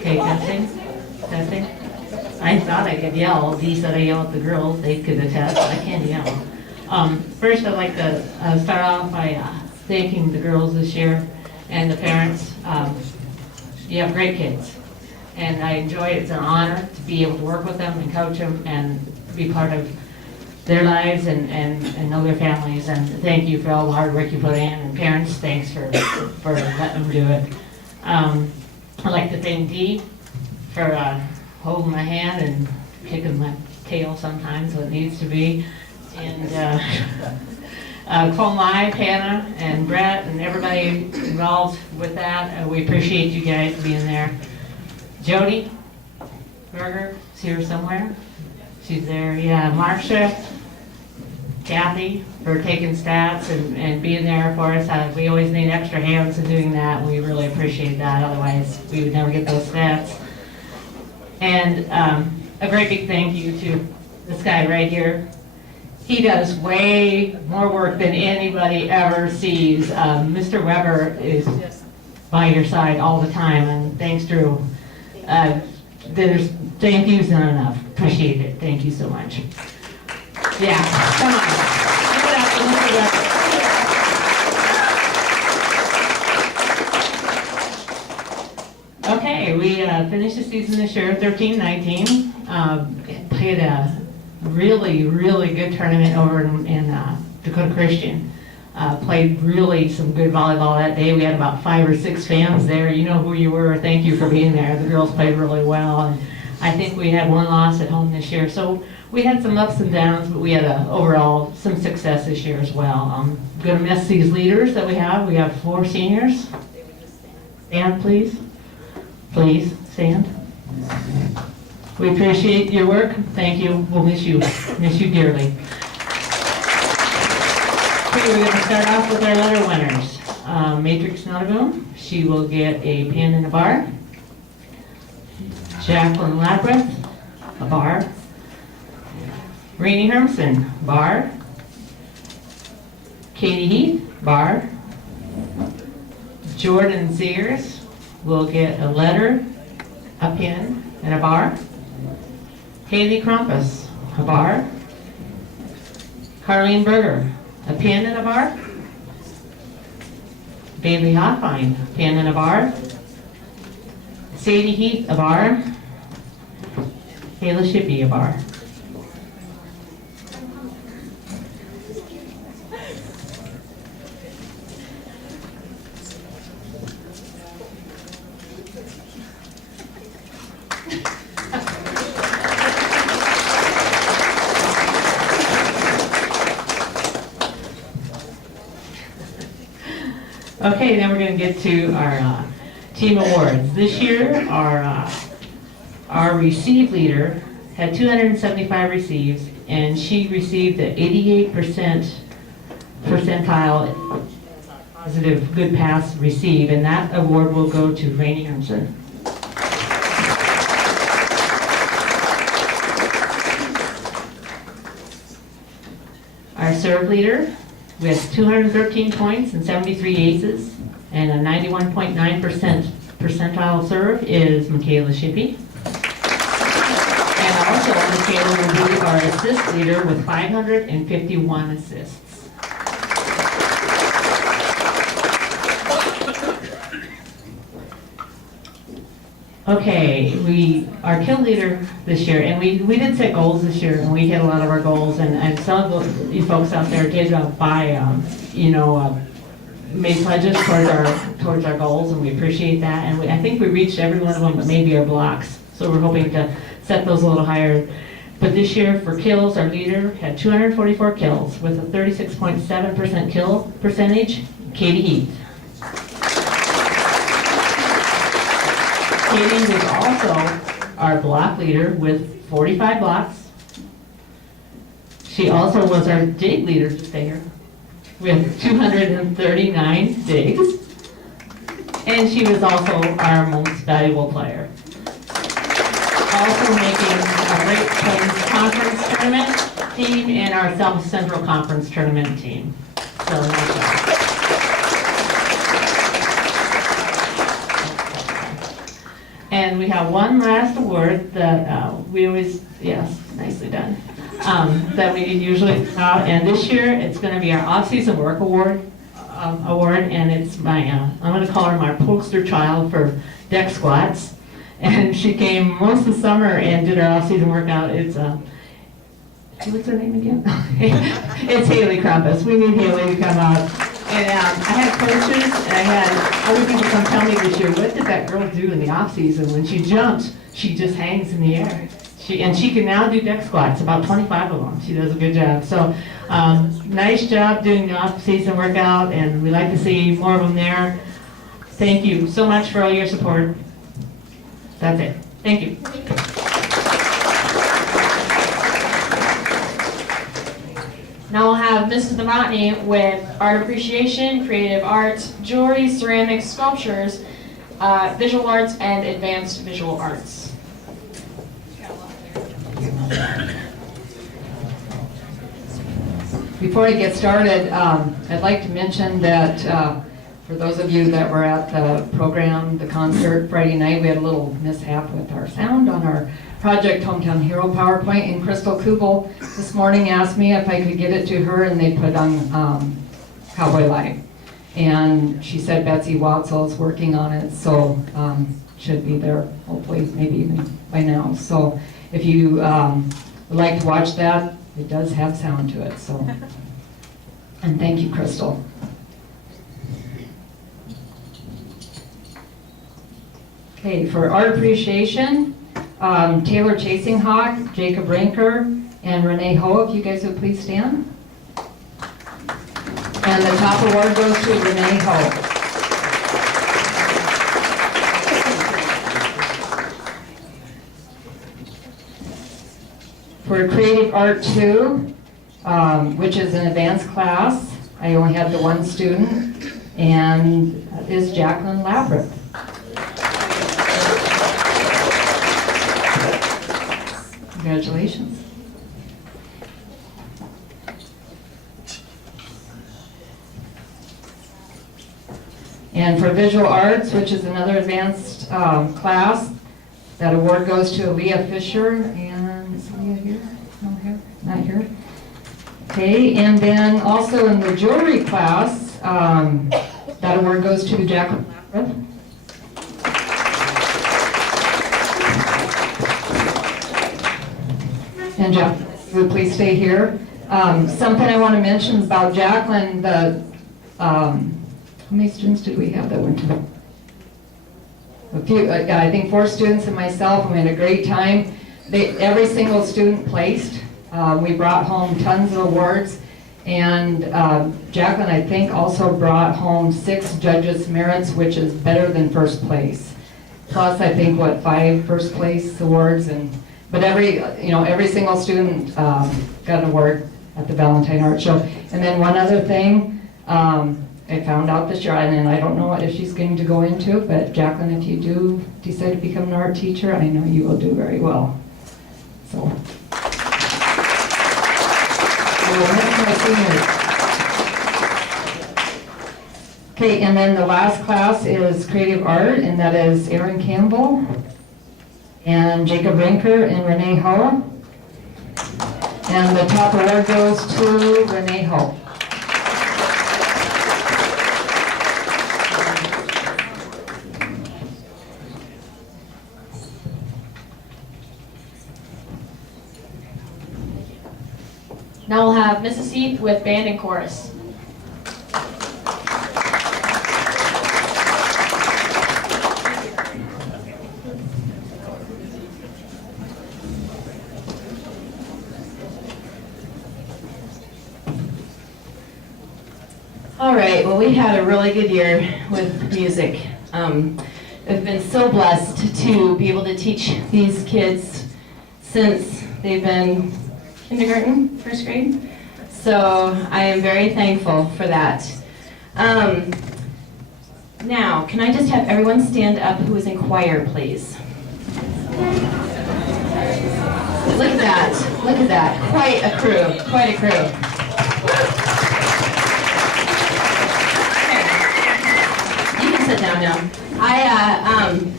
Okay, testing. I thought I could yell. Dee said I yell at the girls. They could attest. I can't yell. First, I'd like to start off by thanking the girls this year and the parents. You have great kids, and I enjoy it. It's an honor to be able to work with them and coach them and be part of their lives and know their families. And thank you for all the hard work you put in. And parents, thanks for letting them do it. I'd like to thank Dee for holding my hand and kicking my tail sometimes when it needs to be. And Colmai, Hannah, and Brett, and everybody involved with that. We appreciate you guys being there. Jody Berger is here somewhere. She's there. Yeah, Marcia, Kathy, for taking stats and being there for us. We always need extra hands in doing that. We really appreciate that. Otherwise, we would never get those stats. And a great big thank you to this guy right here. He does way more work than anybody ever sees. Mr. Weber is by your side all the time, and thanks, Drew. There's thank yous not enough. Appreciate it. Thank you so much. Yeah, come on. Give it up for Mr. Weber. Okay, we finished the season this year, 13-19. Played a really, really good tournament over in Dakota Christian. Played really some good volleyball that day. We had about 5 or 6 fans there. You know who you were. Thank you for being there. The girls played really well. And I think we had 1 loss at home this year. So we had some ups and downs, but we had overall some success this year as well. I'm going to miss these leaders that we have. We have 4 seniors. Stand, please. Please, stand. We appreciate your work. Thank you. We'll miss you dearly. Okay, we're going to start off with our letter winners. Matrix Notaboom, she will get a pin and a bar. Jacqueline Labyrinth, a bar. Rainey Hermson, bar. Katie Heath, bar. Jordan Sears will get a letter, a pin, and a bar. Haley Krampus, a bar. Carlene Berger, a pin and a bar. Bailey Hoffine, a pin and a bar. Sadie Heath, a bar. Kayla Shippey, a bar. Okay, now we're going to get to our team awards. This year, our receive leader had 275 receives, and she received the 88% percentile positive good pass receive, and that award will go to Rainey Hermson. Our serve leader with 213 points and 73 aces and a 91.9% percentile serve is Michaela Shippey. And also Michaela will be our assist leader with 551 assists. Okay, our kill leader this year, and we did set goals this year, and we hit a lot of our goals, and some of you folks out there did made pledges towards our goals, and we appreciate that, and I think we reached every one of them, but maybe our blocks, so we're hoping to set those a little higher. But this year for kills, our leader had 244 kills with a 36.7% kill percentage, Katie Heath. Katie was also our block leader with 45 blocks. She also was our dig leader there with 239 digs. And she was also our most valuable player. Also making our Great Plains Conference Tournament team and our South Central Conference Tournament team. So nice job. And we have one last award that we always, yes, nicely done, that we usually out. And this year, it's going to be our off-season work award, and it's my, I'm going to call her my poster child for deck squats. And she came most of the summer and did our off-season workout. It's, what's her name again? It's Haley Krampus. We need Haley to come out. And I had coaches, and I had other people come tell me this year, what did that girl do in the off season? When she jumps, she just hangs in the air. She can now do deck squats, about 25 of them. She does a good job. So nice job doing the off season workout, and we like to see more of them there. Thank you so much for all your support. That's it. Thank you. Now we'll have Mrs. Novotny with Art Appreciation, Creative Arts, Jewelry, Ceramics, Sculptures, Visual Arts, and Advanced Visual Arts. Before I get started, I'd like to mention that for those of you that were at the program, the concert Friday night, we had a little mishap with our sound on our Project Hometown Hero PowerPoint, and Crystal Kubel this morning asked me if I could get it to her, and they put on Cowboy Live. And she said Betsy Watzel's working on it, so should be there hopefully, maybe even by now. So if you would like to watch that, it does have sound to it, so. And thank you, Crystal. Okay, for art appreciation, Taylor Chasing Hawk, Jacob Rinker, and Renee Ho, if you guys would please stand. And the top award goes to Renee Ho. For Creative Art 2, which is an advanced class, I only have the one student, and that is Jacqueline Labyrinth. Congratulations. And for visual arts, which is another advanced class, that award goes to Leah Fisher. And is Leah here? No, here? Not here. Okay, and then also in the jewelry class, that award goes to Jacqueline Labyrinth. And Jacqueline, would please stay here. Something I want to mention about Jacqueline, how many students did we have that went to the? A few, I think 4 students and myself, and we had a great time. Every single student placed. We brought home tons of awards, and Jacqueline, I think, also brought home 6 judges' merits, which is better than first place. Plus, I think, 5 first place awards, but every single student got an award at the Valentine Art Show. And then one other thing, I found out this year, and I don't know if she's going to go into it, but Jacqueline, if you do decide to become an art teacher, I know you will do very well. So. Okay, and then the last class is creative art, and that is Erin Campbell, and Jacob Rinker, and Renee Ho. And the top award goes to Renee Ho. Now we'll have Mrs. Heath with band and chorus. All right, well, we had a really good year with music. I've been so blessed to be able to teach these kids since they've been kindergarten, first grade. So I am very thankful for that. Now, can I just have everyone stand up who is in choir, please? Look at that, quite a crew, quite a crew. You can sit down now.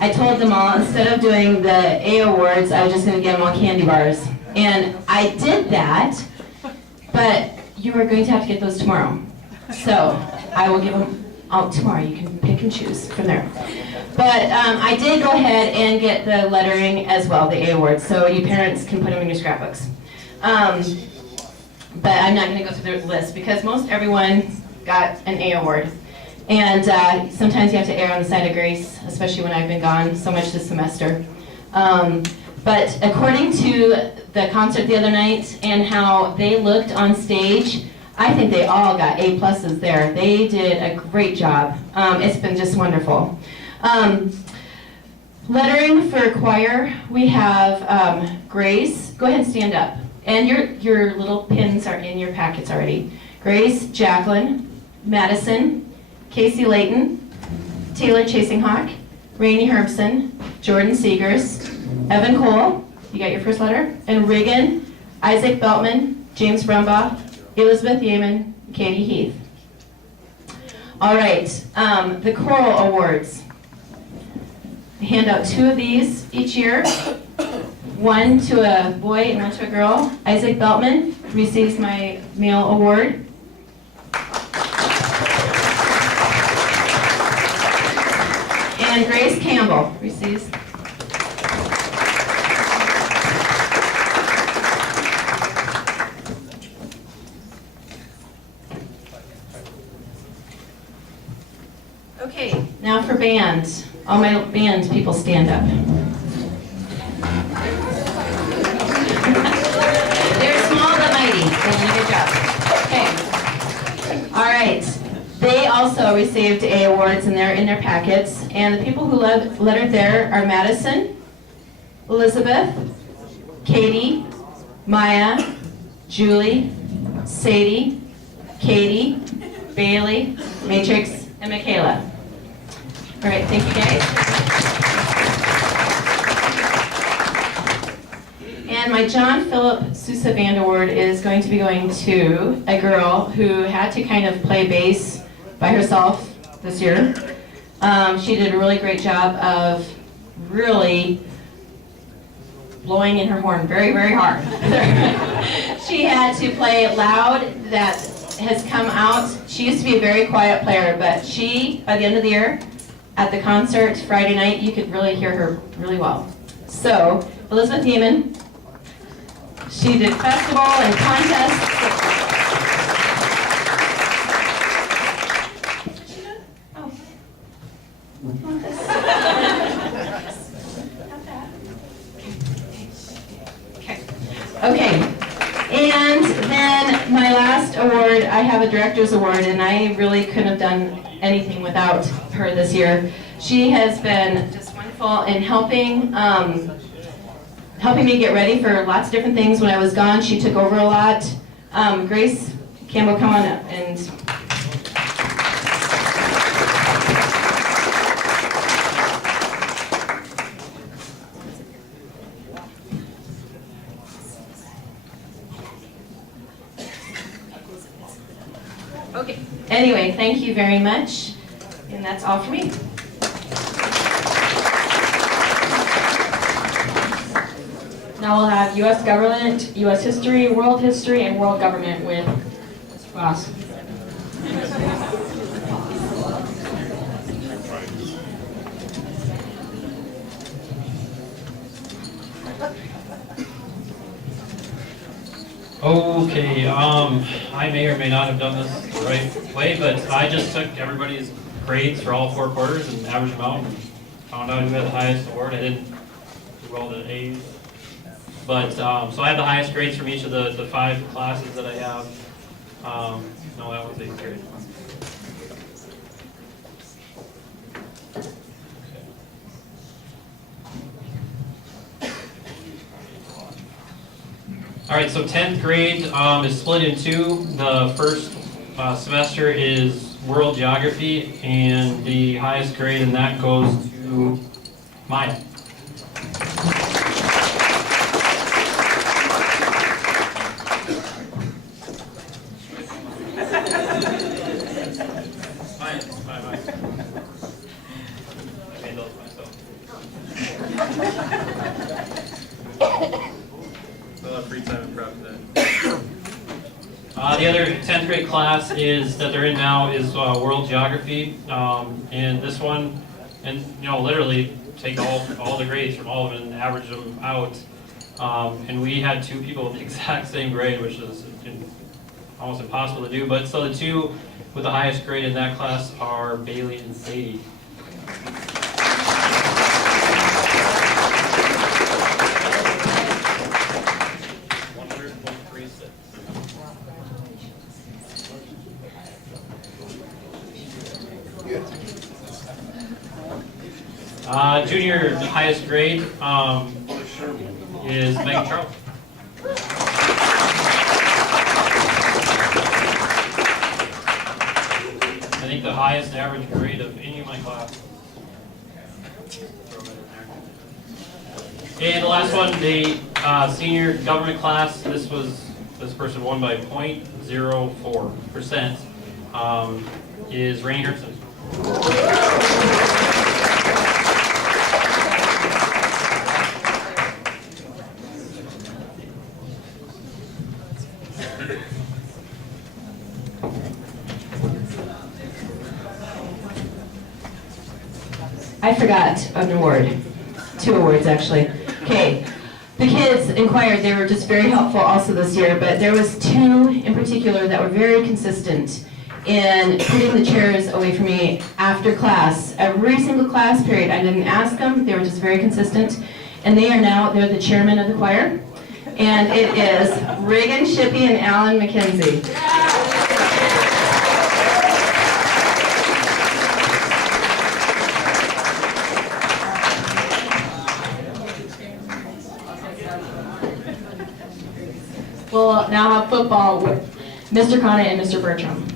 I told them all, instead of doing the A awards, I was just gonna give them all candy bars. And I did that, but you are going to have to get those tomorrow. So I will give them out tomorrow. You can pick and choose from there. But I did go ahead and get the lettering as well, the A awards, so you parents can put them in your scrapbooks. But I'm not going to go through the list because most everyone got an A award. And sometimes you have to err on the side of grace, especially when I've been gone so much this semester. But according to the concert the other night and how they looked on stage, I think they all got A pluses there. They did a great job. It's been just wonderful. Lettering for choir, we have Grace. Go ahead and stand up. And your little pins are in your packets already. Grace, Jacqueline, Madison, Casey Layton, Taylor Chasing Hawk, Rainey Herbson, Jordan Seegers, Evan Cole, you got your first letter, and Regan, Isaac Beltman, James Brumbaugh, Elizabeth Yeaman, Katie Heath. All right, the Choral Awards. I hand out 2 of these each year. One to a boy and one to a girl. Isaac Beltman receives my male award. And Grace Campbell receives. Okay, now for band. All my band people stand up. They're small but mighty. They're doing a good job. Okay. All right. They also received A awards and they're in their packets. And the people who lettered there are Madison, Elizabeth, Katie, Maya, Julie, Sadie, Katie, Bailey, Matrix, and Michaela. All right, thank you guys. And my John Philip Sousa Band Award is going to be going to a girl who had to kind of play bass by herself this year. She did a really great job of really blowing in her horn very, very hard. She had to play loud. That has come out. She used to be a very quiet player, but she, by the end of the year, at the concert Friday night, you could really hear her really well. So, Elizabeth Yeaman, she did festival and contests. Oh. Want this? Okay. And then my last award, I have a director's award, and I really couldn't have done anything without her this year. She has been just wonderful in helping me get ready for lots of different things. When I was gone, she took over a lot. Grace Campbell, come on up. And okay. Anyway, thank you very much. And that's all for me. Now we'll have U.S. government, U.S. history, world history, and world government with Mr. Ross. Okay, I may or may not have done this the right way, but I just took everybody's grades for all 4 quarters and averaged them out and found out who had the highest award. I didn't do well the A's. But, so I have the highest grades from each of the 5 classes that I have. No, that was 8th grade. All right, so 10th grade is split in 2. The first semester is world geography, and the highest grade in that goes to Maya. The other 10th grade class is that they're in now is world geography, and this one, and literally take all the grades from all of it and average them out, and we had 2 people with the exact same grade, which is almost impossible to do. But so the 2 with the highest grade in that class are Bailey and Sadie. Junior highest grade is Megan Charles. I think the highest average grade of any of my classes. And the last one, the senior government class. This was this person won by 0.04%, is Rainey Hertzson. I forgot an award. 2 awards, actually. Okay. The kids inquired, they were just very helpful also this year, but there was 2 in particular that were very consistent in putting the chairs away from me after class. Every single class period, I didn't ask them, they were just very consistent. And they're the chairman of the choir. And it is Reagan Shippey and Alan McKenzie. We'll now have football with Mr. Conant and Mr. Bertram.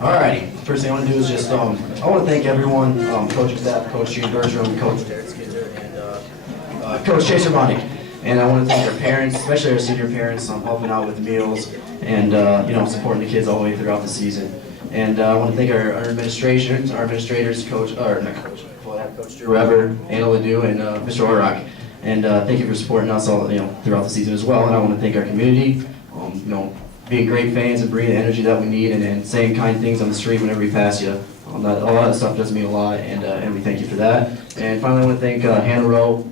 Alrighty, first thing I want to do is just, I want to thank everyone, coaching staff, Coach Gene Bertram, Coach Derek Skidder, and Coach Chaser Bonnie. And I want to thank our parents, especially our senior parents, helping out with the meals and, supporting the kids all the way throughout the season. And I want to thank our administrators, Coach Drew Weber, Anna Ledoux, and Mr. Orrock. And thank you for supporting us all, throughout the season as well. And I want to thank our community, being great fans and bringing the energy that we need and saying kind things on the street whenever we pass you. All that stuff does mean a lot, and we thank you for that. And finally, I want to thank Hannah Rowe.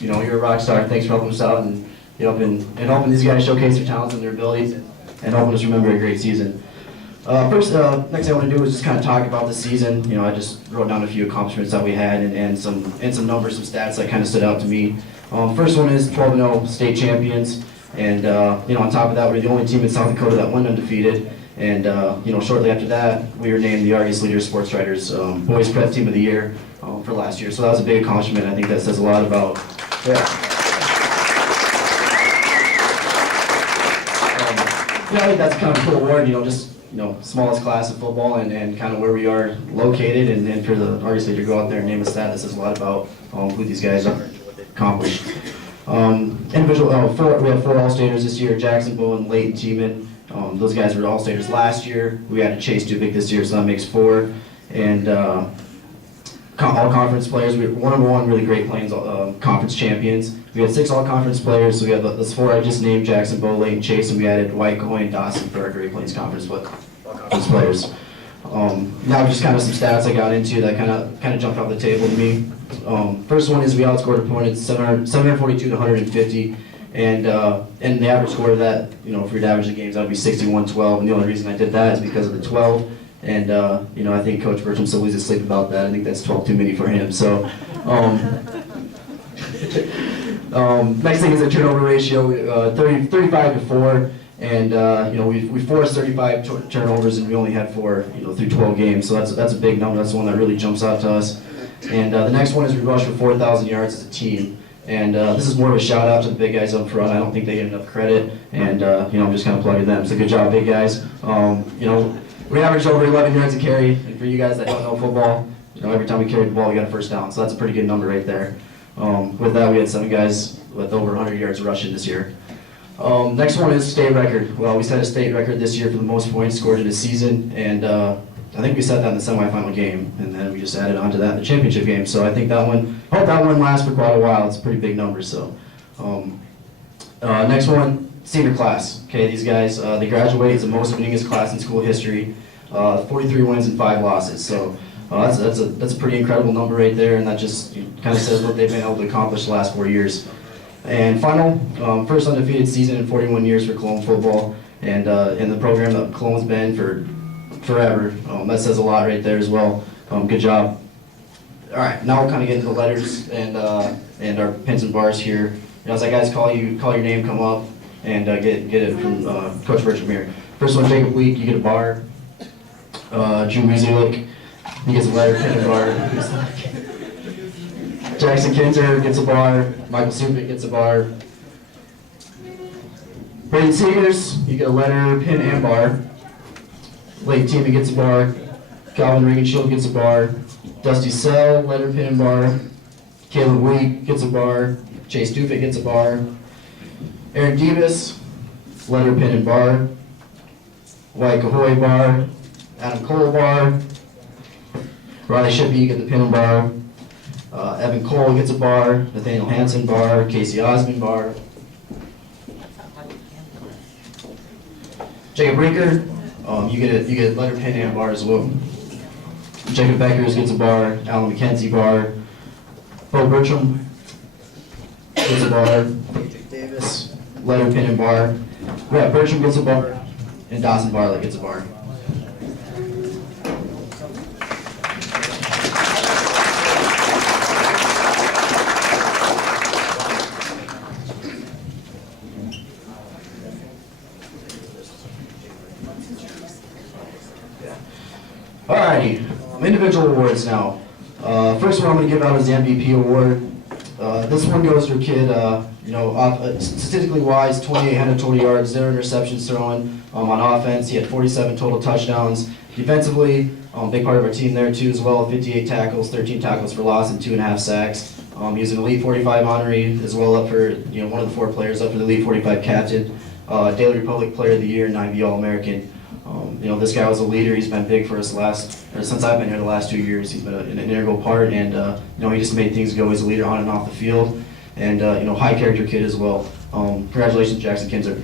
You're a rock star. Thanks for helping us out and helping these guys showcase their talents and their abilities and helping us remember a great season. Next thing I want to do is just kind of talk about the season. I just wrote down a few accomplishments that we had and some numbers, some stats that kind of stood out to me. First one is 12-0 state champions. And, on top of that, we're the only team in South Dakota that went undefeated. And, shortly after that, we were named the Argus Leader Sports Writers Boys Prep Team of the Year for last year. So that was a big accomplishment. I think that says a lot about, I think that's kind of a cool award, smallest class of football and kind of where we are located. And then for the Argus Leader to go out there and name a stat, that says a lot about who these guys are and what they've accomplished. We have 4 All-Staters this year, Jackson Bowen, Leighton Tiemann. Those guys were All-Staters last year. We added Chase Dubik this year, so that makes 4. And all conference players, we were 1-1 really great Plains conference champions. We had 6 all-conference players, so we had those 4 I just named, Jackson Bowen, Leighton, Chase, and we added White, Coy, and Dawson for our Great Plains conference players. Now just kind of some stats I got into that kind of jumped off the table to me. First one is we outscored opponents 742 to 150, and the average score of that, if we were to average the games, that would be 61-12. And the only reason I did that is because of the 12. And I think Coach Bertram still loses sleep about that. I think that's 12 too many for him. So next thing is the turnover ratio, 35 to 4. And we forced 35 turnovers, and we only had 4, through 12 games. So that's a big number. That's the one that really jumps out to us. And the next one is we rushed for 4,000 yards as a team. And this is more of a shout out to the big guys up front. I don't think they get enough credit, and I'm just kind of plugging them. So good job, big guys. We averaged over 11 yards a carry, and for you guys that don't know football, every time we carried the ball, we got a first down. So that's a pretty good number right there. With that, we had 7 guys with over 100 yards rushing this year. Next one is state record. Well, we set a state record this year for the most points scored in a season, and I think we set that in the semifinal game, and then we just added on to that in the championship game. So I think I hope that one lasts for quite a while. It's a pretty big number. So next one, senior class. Okay, these guys, they graduate as the most winningest class in school history, 43 wins and 5 losses. So that's a pretty incredible number right there, and that just kind of says what they've been able to accomplish the last 4 years. And final, first undefeated season in 41 years for Cologne football, and in the program that Cologne's been for forever. That says a lot right there as well. Good job. All right, now we'll kind of get into the letters and our pins and bars here. As that guys call your name, come up. and get it from Coach Bertram here. First one, Jacob Week, you get a bar. Drew Musialik, he gets a letter, pen, and bar. Jackson Kinzer gets a bar. Michael Supik gets a bar. Braden Seegers, you get a letter, pin, and bar. Lake Teamy gets a bar. Calvin Regenshield gets a bar. Dusty Sell, letter, pin, and bar. Caleb Week gets a bar. Chase Dufit gets a bar. Aaron Davis, letter, pin, and bar. White Cahoy bar. Adam Cole bar. Ronnie Shippey, you get the pin and bar. Evan Cole gets a bar. Nathaniel Hansen bar. Casey Osmond bar. Jacob Brinker, you get a letter, pin, and bar as well. Jacob Beckers gets a bar. Alan McKenzie bar. Bo Bertram gets a bar. Patrick Davis, letter, pin, and bar. Brett Bertram gets a bar. And Dawson Barlett gets a bar. Alrighty, individual awards now. First one I'm going to give out is the MVP award. This one goes to a kid, statistically wise, 2,800 total yards, 0 interceptions thrown. On offense, he had 47 total touchdowns. Defensively, big part of our team there too as well, 58 tackles, 13 tackles for loss, and 2.5 sacks. He was an Elite 45 honoree as well, up for one of the 4 players up for the Elite 45 captain, Daily Republic Player of the Year, and 9B All-American. This guy was a leader. He's been big for us since I've been here the last 2 years. He's been an integral part, and he just made things go as a leader on and off the field, and high character kid as well. Congratulations, Jackson Kinzer.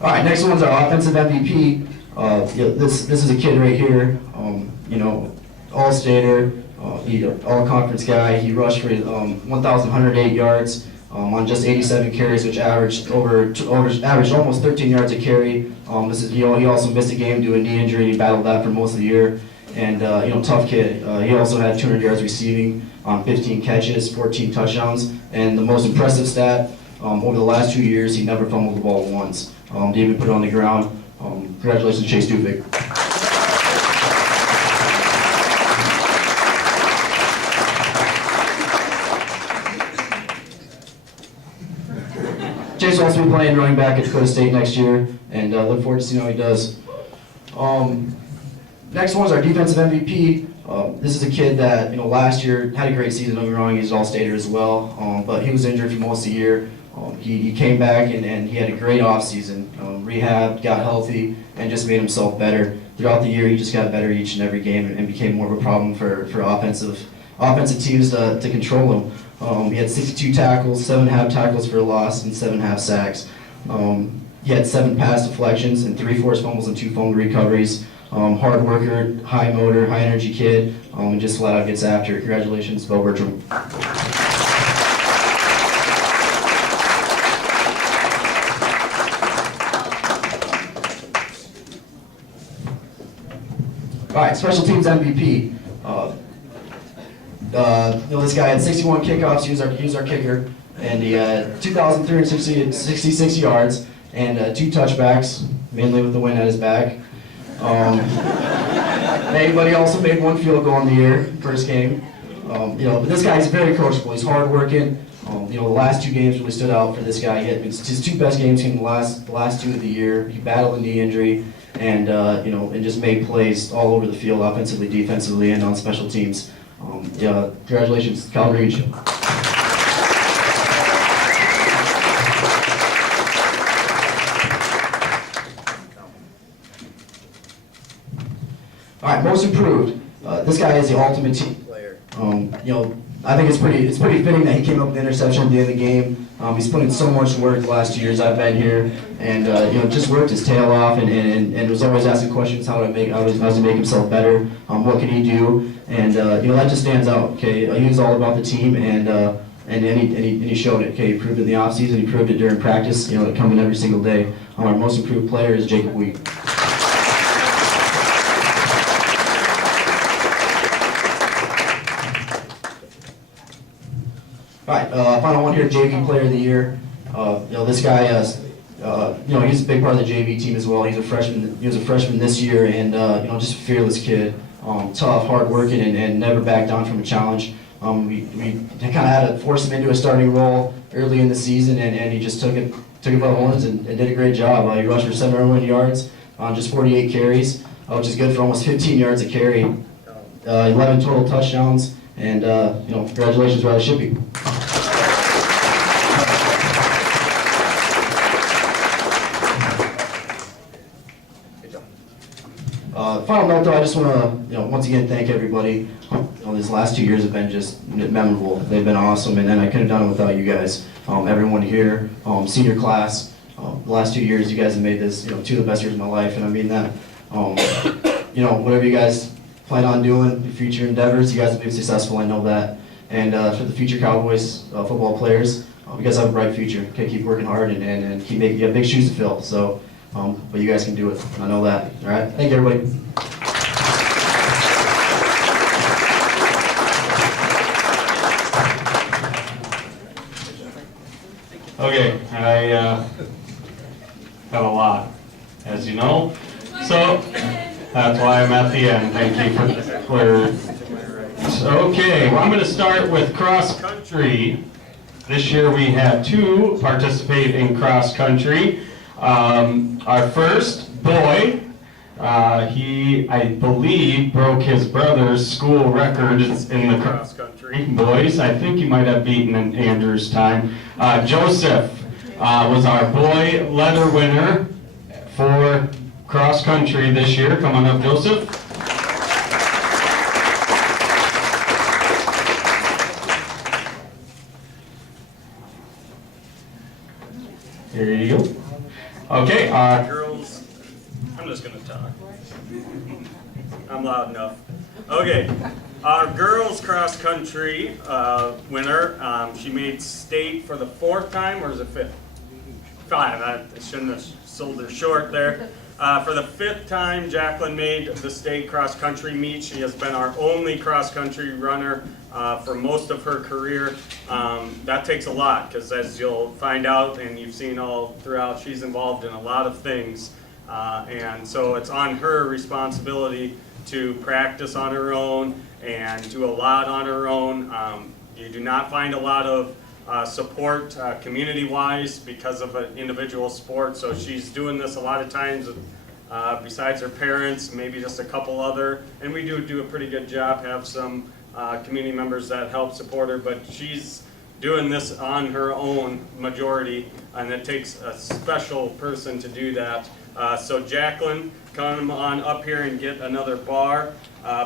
All right, next one's our offensive MVP. This is a kid right here, all-stater, all-conference guy. He rushed for 1,108 yards on just 87 carries, which averaged almost 13 yards a carry. He also missed a game due to a knee injury. He battled that for most of the year, and tough kid. He also had 200 yards receiving on 15 catches, 14 touchdowns, and the most impressive stat over the last 2 years, he never fumbled the ball once. Didn't even put it on the ground. Congratulations, Chase Dufik. Chase will also be playing running back at Dakota State next year, and look forward to seeing how he does. Next one is our defensive MVP. This is a kid that last year had a great season. Don't get me wrong, he's an all-stater as well, but he was injured for most of the year. He came back and he had a great offseason, rehabbed, got healthy, and just made himself better. Throughout the year, he just got better each and every game and became more of a problem for offensive teams to control him. He had 62 tackles, 7.5 tackles for a loss, and 7.5 sacks. He had 7 pass deflections and 3 forced fumbles and 2 fumble recoveries. Hard worker, high motor, high energy kid, and just flat out gets after it. Congratulations, Bo Bertram. All right, special teams MVP. This guy had 61 kickoffs. He was our kicker, and he had 2,366 yards and 2 touchbacks, mainly with the wind at his back. But he also made 1 field goal in the year, first game. But this guy is very coachable. He's hardworking. The last 2 games really stood out for this guy. His 2 best games came the last 2 of the year. He battled a knee injury, and and just made plays all over the field, offensively, defensively, and on special teams. Congratulations, Kyle Green. All right, most improved. This guy is the ultimate team player. I think it's pretty fitting that he came up with the interception at the end of the game. He's put in so much work the last 2 years I've been here, and just worked his tail off, and was always asking questions: how does he make himself better? What can he do? And that just stands out. Okay, he was all about the team, and and he showed it. Okay, he proved it in the offseason, he proved it during practice, coming every single day. Our most improved player is Jacob Wheat. All right, final one here, JV Player of the Year. This guy, he's a big part of the JV team as well. He's a freshman. He was a freshman this year, and just a fearless kid, tough, hardworking, and never backed down from a challenge. We kind of had to force him into a starting role early in the season, and he just took it by the horns and did a great job. He rushed for 701 yards on just 48 carries, which is good for almost 15 yards a carry. 11 total touchdowns, and congratulations, Riley Shippey. Final note, though, I just want to, once again, thank everybody. These last 2 years have been just memorable. They've been awesome, and then I couldn't have done it without you guys. Everyone here, senior class. The last 2 years, you guys have made this, 2 of the best years of my life, and I mean that. Whatever you guys plan on doing, your future endeavors, you guys will be successful. I know that. And for the future Cowboys football players, you guys have a bright future. Okay, keep working hard and keep making. You have big shoes to fill. So. But you guys can do it. I know that. All right. Thank you, everybody. Okay, I have a lot, as you know. So that's why I'm at the end. Thank you for the clarity. Okay, well, I'm going to start with cross country. This year we had 2 participate in cross country. Our first boy, he, I believe, broke his brother's school record in the cross country. Boys, I think he might have beaten Andrew's time. Joseph was our boy leather winner for cross country this year. Come on up, Joseph. Here you go. Okay, girls, I'm just gonna talk. I'm loud enough. Okay, our girls cross country winner, she made state for the 4th time, or is it 5th? 5, I shouldn't have sold her short there. For the 5th time, Jacqueline made the state cross country meet. She has been our only cross country runner for most of her career. That takes a lot, because as you'll find out and you've seen all throughout, she's involved in a lot of things. And so it's on her responsibility to practice on her own and do a lot on her own. You do not find a lot of support community-wise because of an individual sport, so she's doing this a lot of times besides her parents, maybe just a couple other, and we do a pretty good job, have some community members that help support her, but she's doing this on her own majority, and it takes a special person to do that. So Jacqueline, come on up here and get another bar.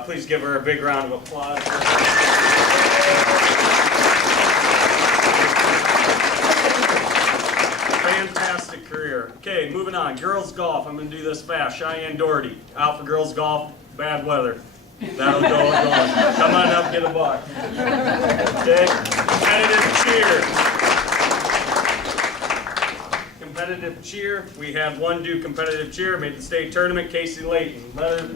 Please give her a big round of applause. Fantastic career. Okay, moving on. Girls golf. I'm going to do this fast. Cheyenne Doherty, out for girls golf. Bad weather. That'll go going. Come on up, get a bar. Okay. Competitive cheer. Competitive cheer. We had one do competitive cheer. Made the state tournament. Casey Layton. Let her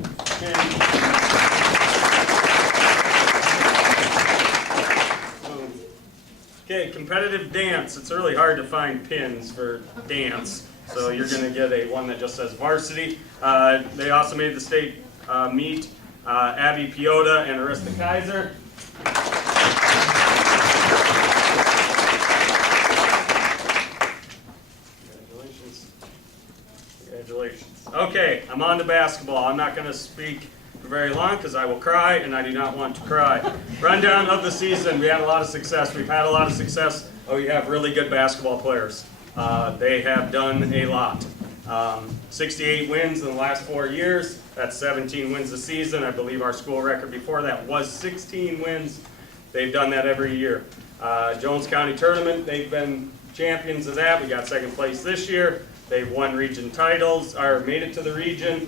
Okay, competitive dance. It's really hard to find pins for dance, so you're going to get one that just says varsity. They also made the state meet. Abby Piota and Arista Kaiser. Congratulations. Congratulations. Okay, I'm on to basketball. I'm not going to speak for very long because I will cry, and I do not want to cry. Rundown of the season. We had a lot of success. We've had a lot of success. We have really good basketball players. They have done a lot. 68 wins in the last 4 years. That's 17 wins a season. I believe our school record before that was 16 wins. They've done that every year. Jones County Tournament, they've been champions of that. We got second place this year. They've won region titles, or made it to the region.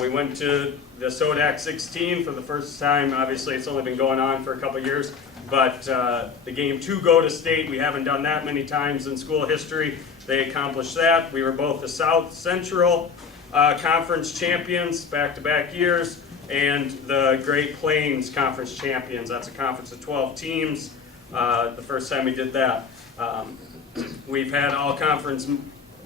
We went to the Sodak 16 for the first time. Obviously, it's only been going on for a couple years, but the game to go to state, we haven't done that many times in school history. They accomplished that. We were both the South Central Conference champions back-to-back years, and the Great Plains Conference champions. That's a conference of 12 teams. The first time we did that. We've had all conference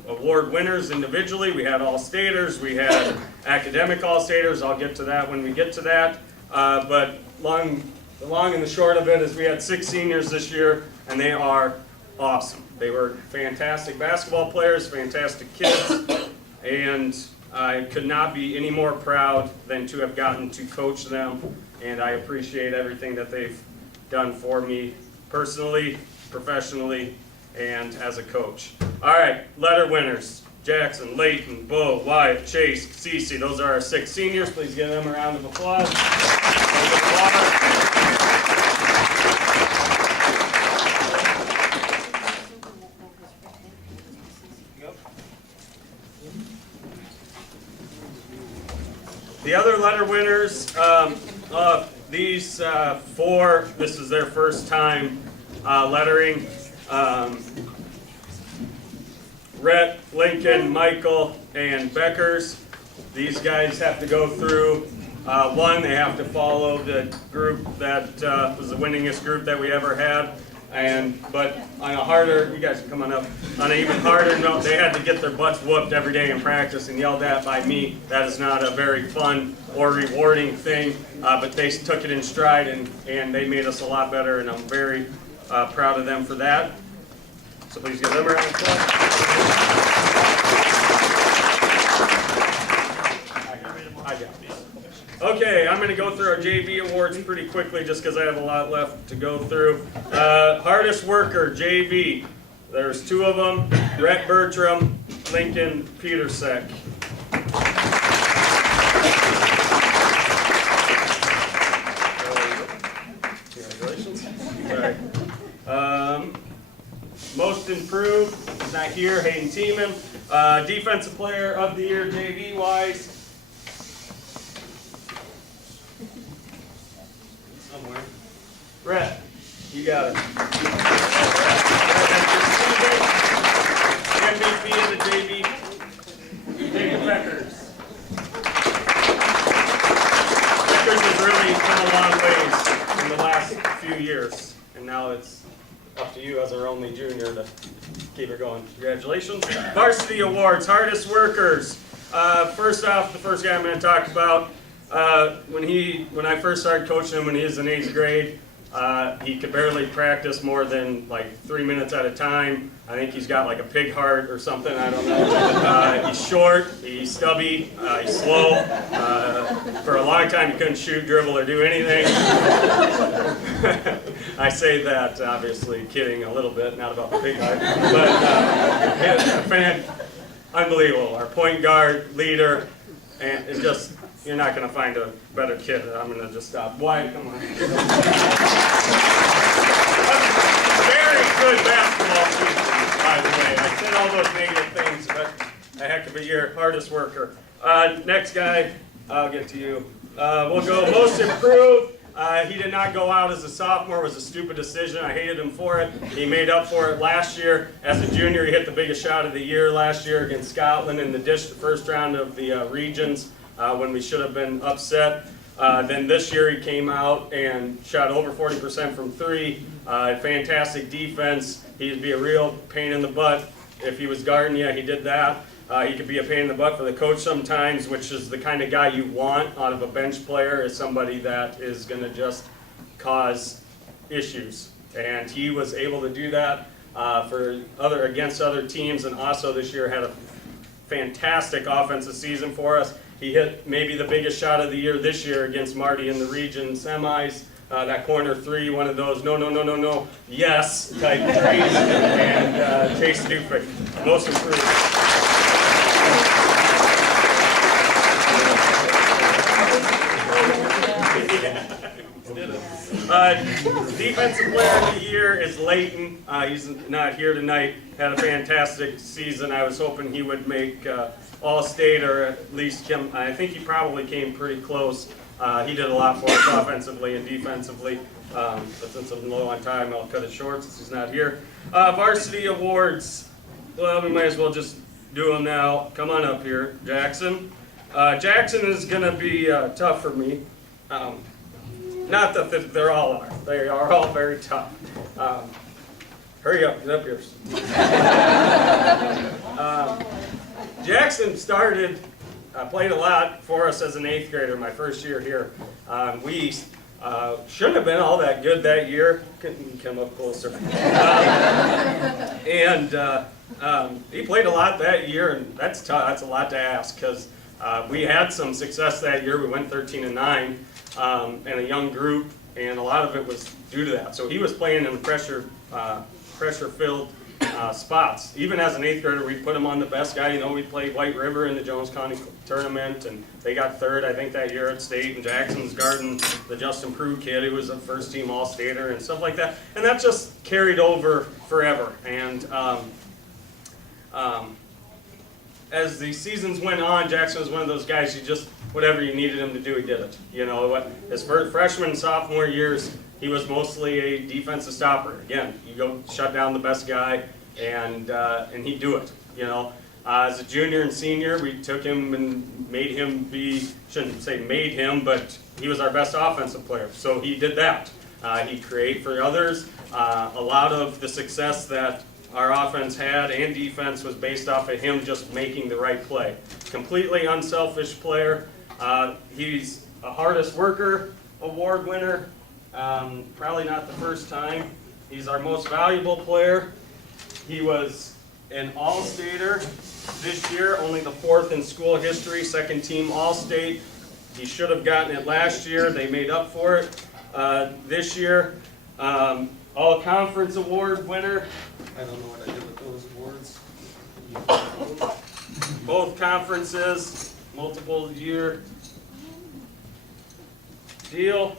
award winners individually. We had all staters. We had academic all staters. I'll get to that when we get to that. But the long and the short of it is we had 6 seniors this year, and they are awesome. They were fantastic basketball players, fantastic kids, and I could not be any more proud than to have gotten to coach them, and I appreciate everything that they've done for me personally, professionally, and as a coach. All right, letter winners. Jackson, Layton, Bo, Wyatt, Chase, Cece. Those are our 6 seniors. Please give them a round of applause. The other letter winners, these 4, this is their first time lettering. Rhett, Lincoln, Michael, and Beckers. These guys have to go through one, they have to follow the group that was the winningest group that we ever had. But on a harder, you guys can come on up, on an even harder note, they had to get their butts whooped every day in practice and yelled at by me. That is not a very fun or rewarding thing, but they took it in stride and they made us a lot better, and I'm very proud of them for that. So please give them a round of applause. Okay, I'm going to go through our JV awards pretty quickly just because I have a lot left to go through. Hardest worker, JV. There's 2 of them, Rhett Bertram, Lincoln Petersek. Congratulations. Sorry. Most improved, is not here, Hayden Tiemann. Defensive player of the year, JV-wise. Somewhere. Rhett, you got it. MVP of the JV, Jacob Beckers. Beckers has really come a long ways in the last few years, and now it's up to you as our only junior to keep it going. Congratulations. Varsity Awards, hardest workers. First off, the first guy I'm going to talk about, when I first started coaching him when he was in 8th grade, he could barely practice more than like 3 minutes at a time. I think he's got like a pig heart or something, I don't know. He's short, he's stubby, he's slow. For a long time he couldn't shoot, dribble, or do anything. I say that, obviously, kidding a little bit, not about the pig heart. But unbelievable. Our point guard, leader, and it's just, you're not going to find a better kid. I'm going to just stop. Wyatt, come on. Very good basketball season, by the way. I said all those negative things, but a heck of a year. Hardest worker. Next guy, I'll get to you. We'll go most improved. He did not go out as a sophomore. It was a stupid decision. I hated him for it. He made up for it last year. As a junior, he hit the biggest shot of the year last year against Scotland in the first round of the regions when we should have been upset. Then this year he came out and shot over 40% from 3. Fantastic defense. He'd be a real pain in the butt if he was guarding you. He did that. He could be a pain in the butt for the coach sometimes, which is the kind of guy you want out of a bench player, is somebody that is going to just cause issues. And he was able to do that against other teams, and also this year had a fantastic offensive season for us. He hit maybe the biggest shot of the year this year against Marty in the region semis. That corner 3, one of those no, yes type threes, and Chase Dufek, most improved. Defensive player of the year is Layton. He's not here tonight. Had a fantastic season. I was hoping he would make All-State, or at least come. I think he probably came pretty close. He did a lot for us offensively and defensively. But since I'm low on time, I'll cut it short since he's not here. Varsity awards. Well, we might as well just do them now. Come on up here, Jackson. Jackson is going to be tough for me. Not that they all are. They are all very tough. Hurry up, get up here. Jackson played a lot for us as an 8th grader my first year here. We shouldn't have been all that good that year. Couldn't come up closer. He played a lot that year, and that's tough. That's a lot to ask because we had some success that year. We went 13-9 in a young group, and a lot of it was due to that. So he was playing in pressure-filled spots. Even as an 8th grader, we put him on the best guy. You know, we played White River in the Jones County tournament, and they got 3rd, I think, that year at state. And Jackson's guarding the Justin Prue kid, who was a first-team All-Stater and stuff like that. And that just carried over forever. And as the seasons went on, Jackson was one of those guys you just, whatever you needed him to do, he did it. You know, his freshman and sophomore years, he was mostly a defensive stopper. Again, you go shut down the best guy, and he'd do it. You know, as a junior and senior, we took him and made him be, shouldn't say made him, but he was our best offensive player. So he did that. He'd create for others. A lot of the success that our offense had and defense was based off of him just making the right play. Completely unselfish player. He's a hardest worker award winner. Probably not the first time. He's our most valuable player. He was an All-Stater this year, only the 4th in school history, 2nd team All-State. He should have gotten it last year. They made up for it this year. All-Conference Award winner. I don't know what I did with those awards. Both conferences, multiple year deal.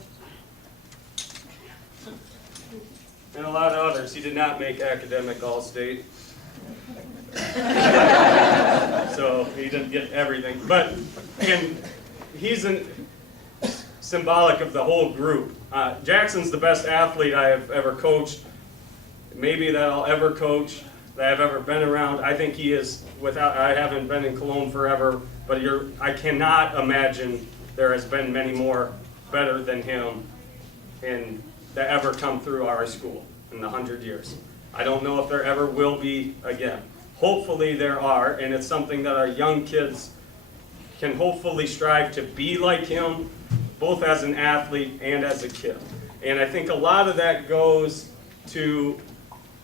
And a lot of others. He did not make academic All-State. So he didn't get everything. But, and he's symbolic of the whole group. Jackson's the best athlete I have ever coached, maybe that I'll ever coach, that I've ever been around. I think he is, I haven't been in Cologne forever, but I cannot imagine there has been many more better than him that ever come through our school in the 100 years. I don't know if there ever will be again. Hopefully there are, and it's something that our young kids can hopefully strive to be like him, both as an athlete and as a kid. And I think a lot of that goes to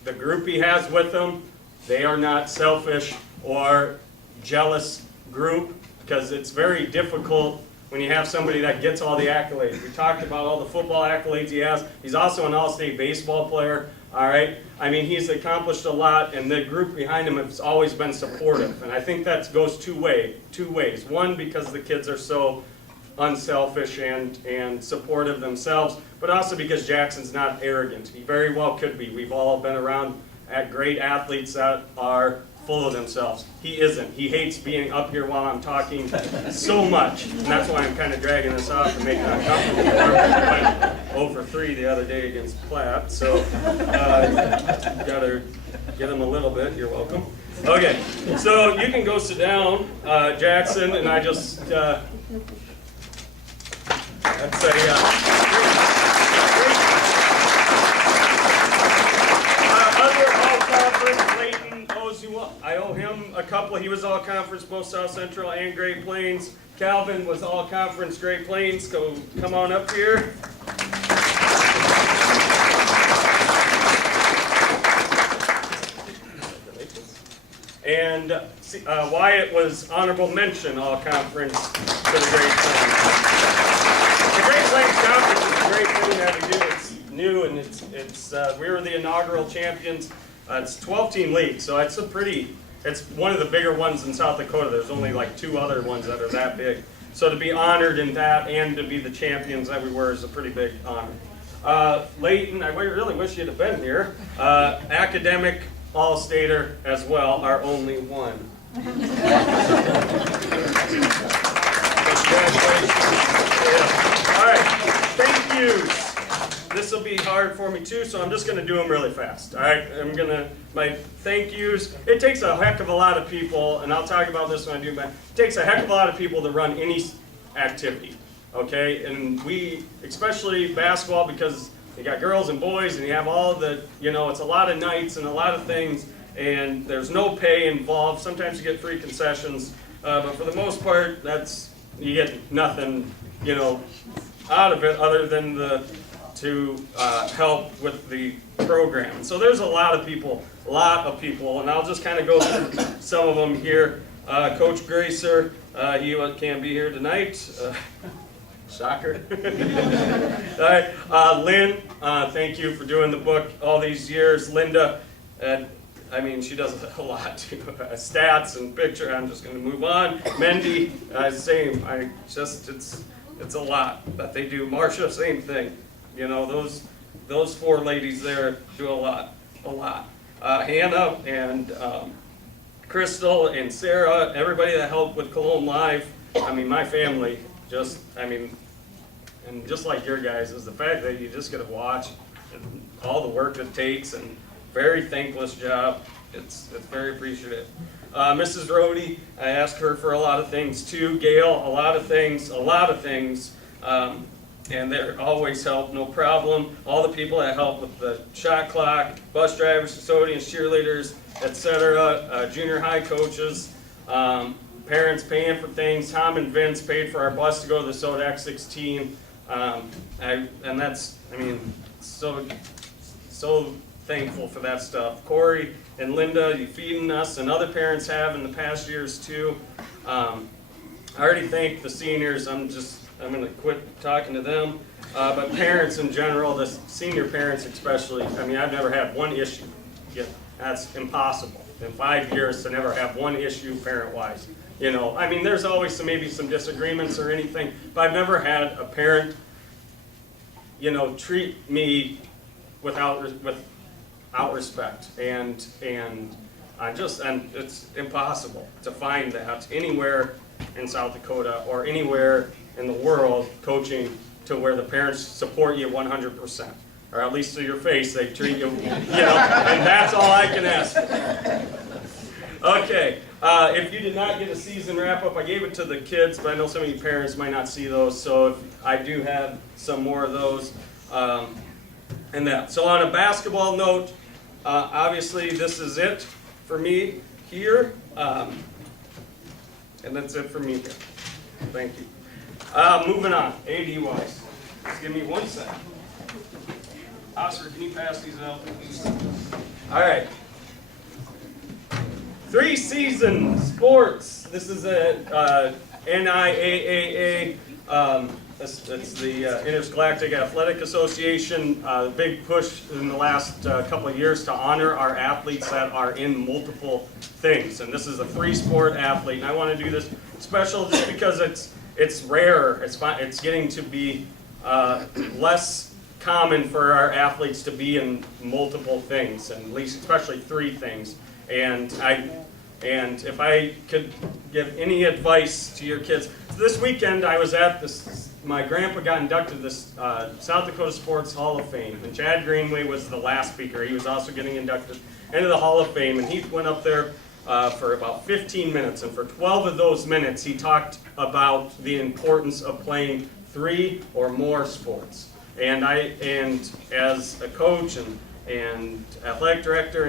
the group he has with him. They are not selfish or jealous group, because it's very difficult when you have somebody that gets all the accolades. We talked about all the football accolades he has. He's also an all-state baseball player, all right? I mean, he's accomplished a lot, and the group behind him has always been supportive. And I think that goes two ways. One, because the kids are so unselfish and supportive themselves, but also because Jackson's not arrogant. He very well could be. We've all been around at great athletes that are full of themselves. He isn't. He hates being up here while I'm talking so much, and that's why I'm kind of dragging this off and making it uncomfortable. Went 0 for 3 the other day against Platt, so gotta get him a little bit. You're welcome. Okay, so you can go sit down, Jackson, and I just that's other all-conference. Clayton owes you up. I owe him a couple. He was all-conference both South Central and Great Plains. Calvin was all-conference Great Plains. So come on up here. And Wyatt was honorable mention all-conference for the Great Plains. The Great Plains Conference is a great thing that we do. It's new, and it's we were the inaugural champions. It's a 12-team league, so it's one of the bigger ones in South Dakota. There's only like 2 other ones that are that big. So to be honored in that and to be the champions that we were is a pretty big honor. Leighton, I really wish you'd have been here. Academic All-Stater as well, our only one. Congratulations. Yeah. All right, thank yous. This will be hard for me too, so I'm just going to do them really fast. All right, my thank yous. It takes a heck of a lot of people, and I'll talk about this when I do my, it takes a heck of a lot of people to run any activity, okay? And we, especially basketball, because you got girls and boys, and you have all the, it's a lot of nights and a lot of things, and there's no pay involved. Sometimes you get free concessions, but for the most part, you get nothing, out of it other than to help with the program. So there's a lot of people, and I'll just kind of go through some of them here. Coach Gracer, he can't be here tonight. Shocker. All right, Lynn, thank you for doing the book all these years. Linda, she does a lot too. Stats and picture, I'm just going to move on. Mendy, same. It's a lot that they do. Marcia, same thing. Those four ladies there do a lot. Hannah and Crystal and Sarah, everybody that helped with Cologne Live, my family, and just like your guys, is the fact that you just get to watch and all the work it takes, and very thankless job. It's very appreciative. Mrs. Rohde, I asked her for a lot of things too. Gail, a lot of things. And they're always help, no problem. All the people that help with the shot clock, bus drivers, custodians, cheerleaders, etc., junior high coaches, parents paying for things. Tom and Vince paid for our bus to go to the Sodak 16. And that's, so thankful for that stuff. Corey and Linda, you feeding us, and other parents have in the past years too. I already thanked the seniors. I'm going to quit talking to them. But parents in general, the senior parents especially, I've never had one issue. Yeah, that's impossible. In 5 years to never have one issue parent-wise. There's always maybe some disagreements or anything, but I've never had a parent, treat me without respect. And it's impossible to find that anywhere in South Dakota or anywhere in the world coaching to where the parents support you 100%, or at least to your face they treat you, and that's all I can ask. Okay, if you did not get a season wrap-up, I gave it to the kids, but I know some of you parents might not see those, so if I do have some more of those. So on a basketball note, obviously this is it for me here, and that's it for me here. Thank you. Moving on, AD-wise. Just give me 1 second. Oscar, can you pass these out, please? All right. 3 season sports. This is a NIAAA. It's the Intergalactic Athletic Association. Big push in the last couple of years to honor our athletes that are in multiple things. And this is a 3-sport athlete. And I want to do this special just because it's rare. It's getting to be less common for our athletes to be in multiple things, and at least especially 3 things. And if I could give any advice to your kids, this weekend I was at my grandpa got inducted to this South Dakota Sports Hall of Fame, and Chad Greenway was the last speaker. He was also getting inducted into the Hall of Fame, and he went up there for about 15 minutes, and for 12 of those minutes he talked about the importance of playing 3 or more sports. And as a coach and athletic director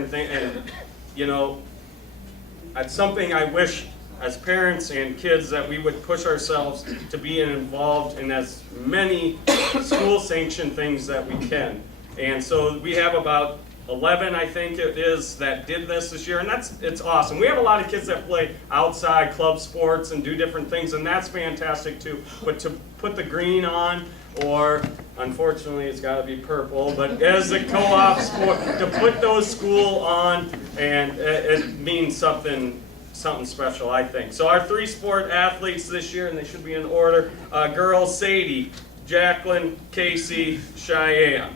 it's something I wish as parents and kids that we would push ourselves to be involved in as many school-sanctioned things that we can. And so we have about 11, I think it is, that did this year, and it's awesome. We have a lot of kids that play outside club sports and do different things, and that's fantastic too. But to put the green on, or unfortunately it's got to be purple, but as a co-op sport, to put those school on, and it means something special, I think. So our 3-sport athletes this year, and they should be in order. Girls, Sadie, Jacqueline, Casey, Cheyenne.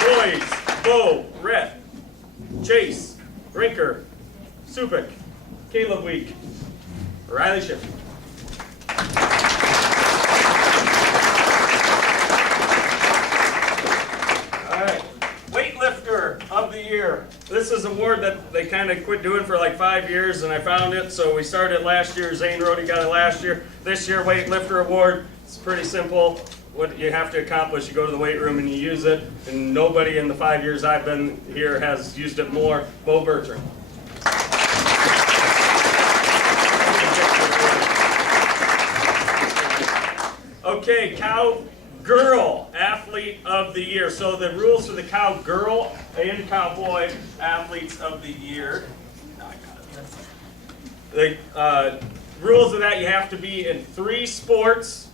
Boys, Bo, Rhett, Chase, Brinker, Supik, Caleb Week, Riley Shipman. All right, weightlifter of the year. This is an award that they kind of quit doing for like 5 years, and I found it, so we started last year. Zane Rhodey got it last year. This year, weightlifter award. It's pretty simple. What you have to accomplish, you go to the weight room and you use it, and nobody in the 5 years I've been here has used it more. Bo Bertram. Okay, Cowgirl Athlete of the Year. So the rules for the Cowgirl and Cowboy Athletes of the Year. The rules of that, you have to be in 3 sports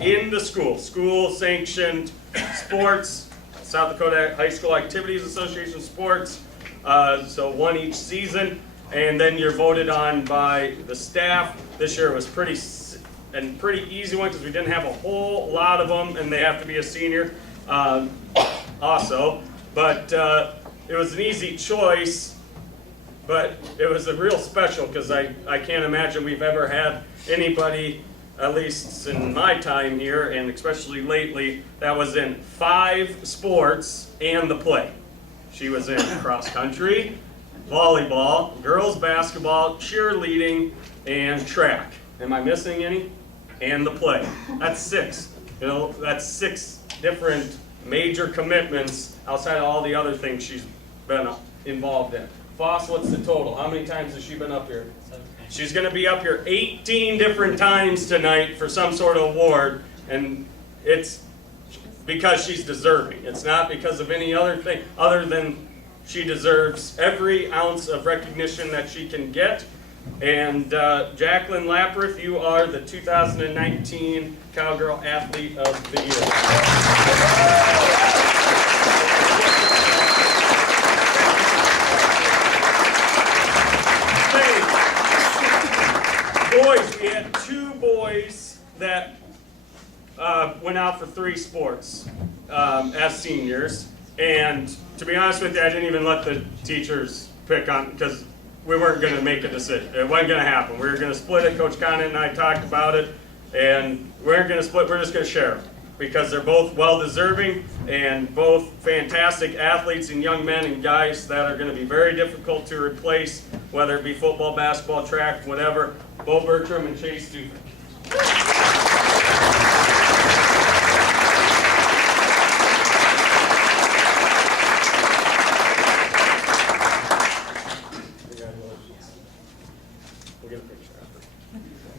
in the school. School-sanctioned sports, South Dakota High School Activities Association sports, so 1 each season, and then you're voted on by the staff. This year it was pretty easy one because we didn't have a whole lot of them, and they have to be a senior also. But it was an easy choice, but it was a real special because I can't imagine we've ever had anybody, at least in my time here, and especially lately, that was in 5 sports and the play. She was in cross country, volleyball, girls basketball, cheerleading, and track. Am I missing any? And the play. That's 6. You know, that's 6 different major commitments outside of all the other things she's been involved in. Foss, what's the total? How many times has she been up here? She's going to be up here 18 different times tonight for some sort of award, and it's because she's deserving. It's not because of any other thing other than she deserves every ounce of recognition that she can get. And Jacqueline Laprith, you are the 2019 Cowgirl Athlete of the Year. Boys, we had 2 boys that went out for 3 sports as seniors, and to be honest with you, I didn't even let the teachers pick on, because we weren't going to make a decision. It wasn't going to happen. We were going to split it. Coach Conant and I talked about it, and we weren't going to split. We're just going to share them because they're both well-deserving and both fantastic athletes and young men and guys that are going to be very difficult to replace, whether it be football, basketball, track, whatever. Bo Bertram and Chase Dufek.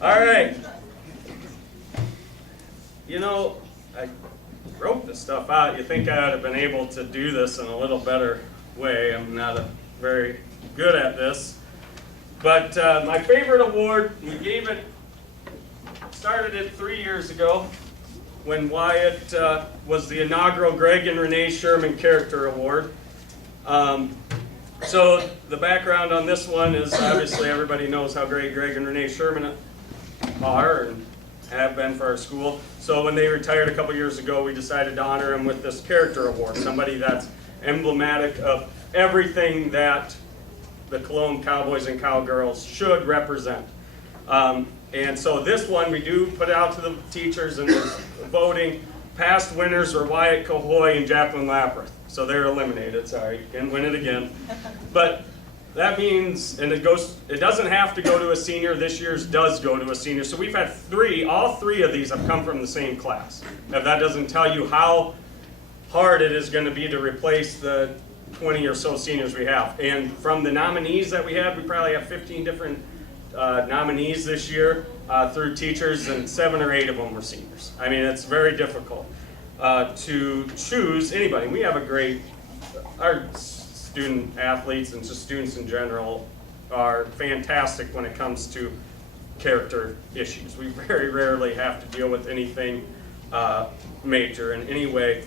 All right. You know, I wrote this stuff out. You think I would have been able to do this in a little better way. I'm not very good at this. But my favorite award, we gave it, started it 3 years ago when Wyatt was the inaugural Greg and Renee Sherman Character Award. So the background on this one is obviously everybody knows how great Greg and Renee Sherman are and have been for our school. So when they retired a couple years ago, we decided to honor them with this character award, somebody that's emblematic of everything that the Cologne Cowboys and Cowgirls should represent. And so this one, we do put it out to the teachers and there's voting. Past winners were Wyatt Cahoy and Jacqueline Laprith. So they're eliminated, sorry, didn't win it again. But that means, and it doesn't have to go to a senior, this year's does go to a senior. So we've had 3, all 3 of these have come from the same class. If that doesn't tell you how hard it is going to be to replace the 20 or so seniors we have. And from the nominees that we had, we probably have 15 different nominees this year through teachers, and 7 or 8 of them were seniors. I mean, it's very difficult to choose anybody. We have a great, our student athletes and just students in general are fantastic when it comes to character issues. We very rarely have to deal with anything major in any way.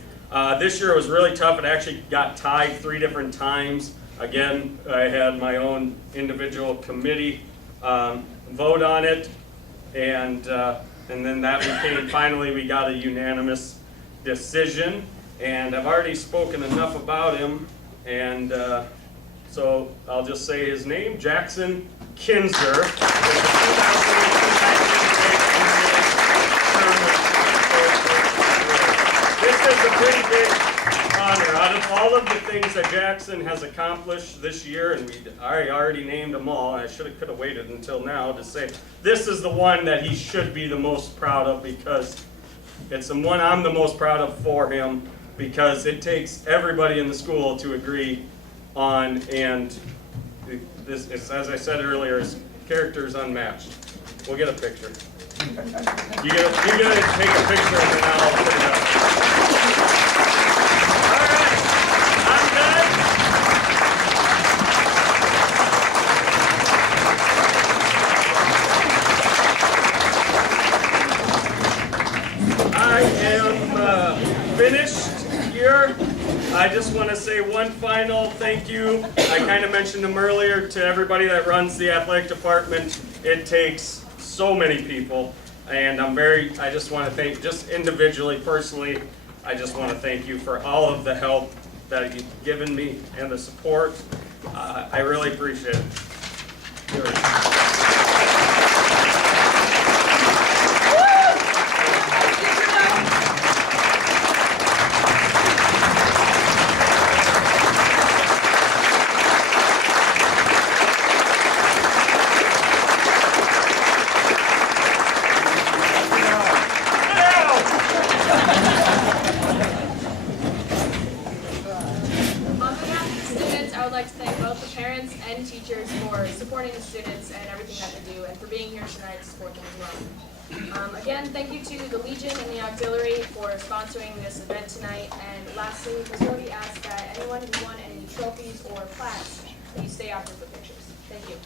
This year it was really tough. It actually got tied 3 different times. Again, I had my own individual committee vote on it, and then that became, finally we got a unanimous decision, and I've already spoken enough about him, and so I'll just say his name, Jackson Kinzer. This is a pretty big honor. Out of all of the things that Jackson has accomplished this year, and I already named them all, and I could have waited until now to say, this is the one that he should be the most proud of, because it's the one I'm the most proud of for him, because it takes everybody in the school to agree on, and this is, as I said earlier, his character is unmatched. We'll get a picture. You gotta take a picture and then I'll put it up. All right, I'm done. I am finished here. I just want to say one final thank you. I kind of mentioned them earlier to everybody that runs the athletic department. It takes so many people, and I just want to thank, just individually, personally, I just want to thank you for all of the help that you've given me and the support. I really appreciate it. Teachers for supporting the students and everything that they do, and for being here tonight to support them as well. Again, thank you to the Legion and the Auxiliary for sponsoring this event tonight. And lastly, Ms. Rhodey asks that anyone who won any trophies or plaques, that you stay after for pictures. Thank you.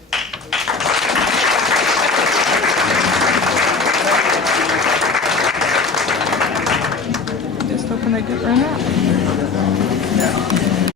Just hoping I could run out.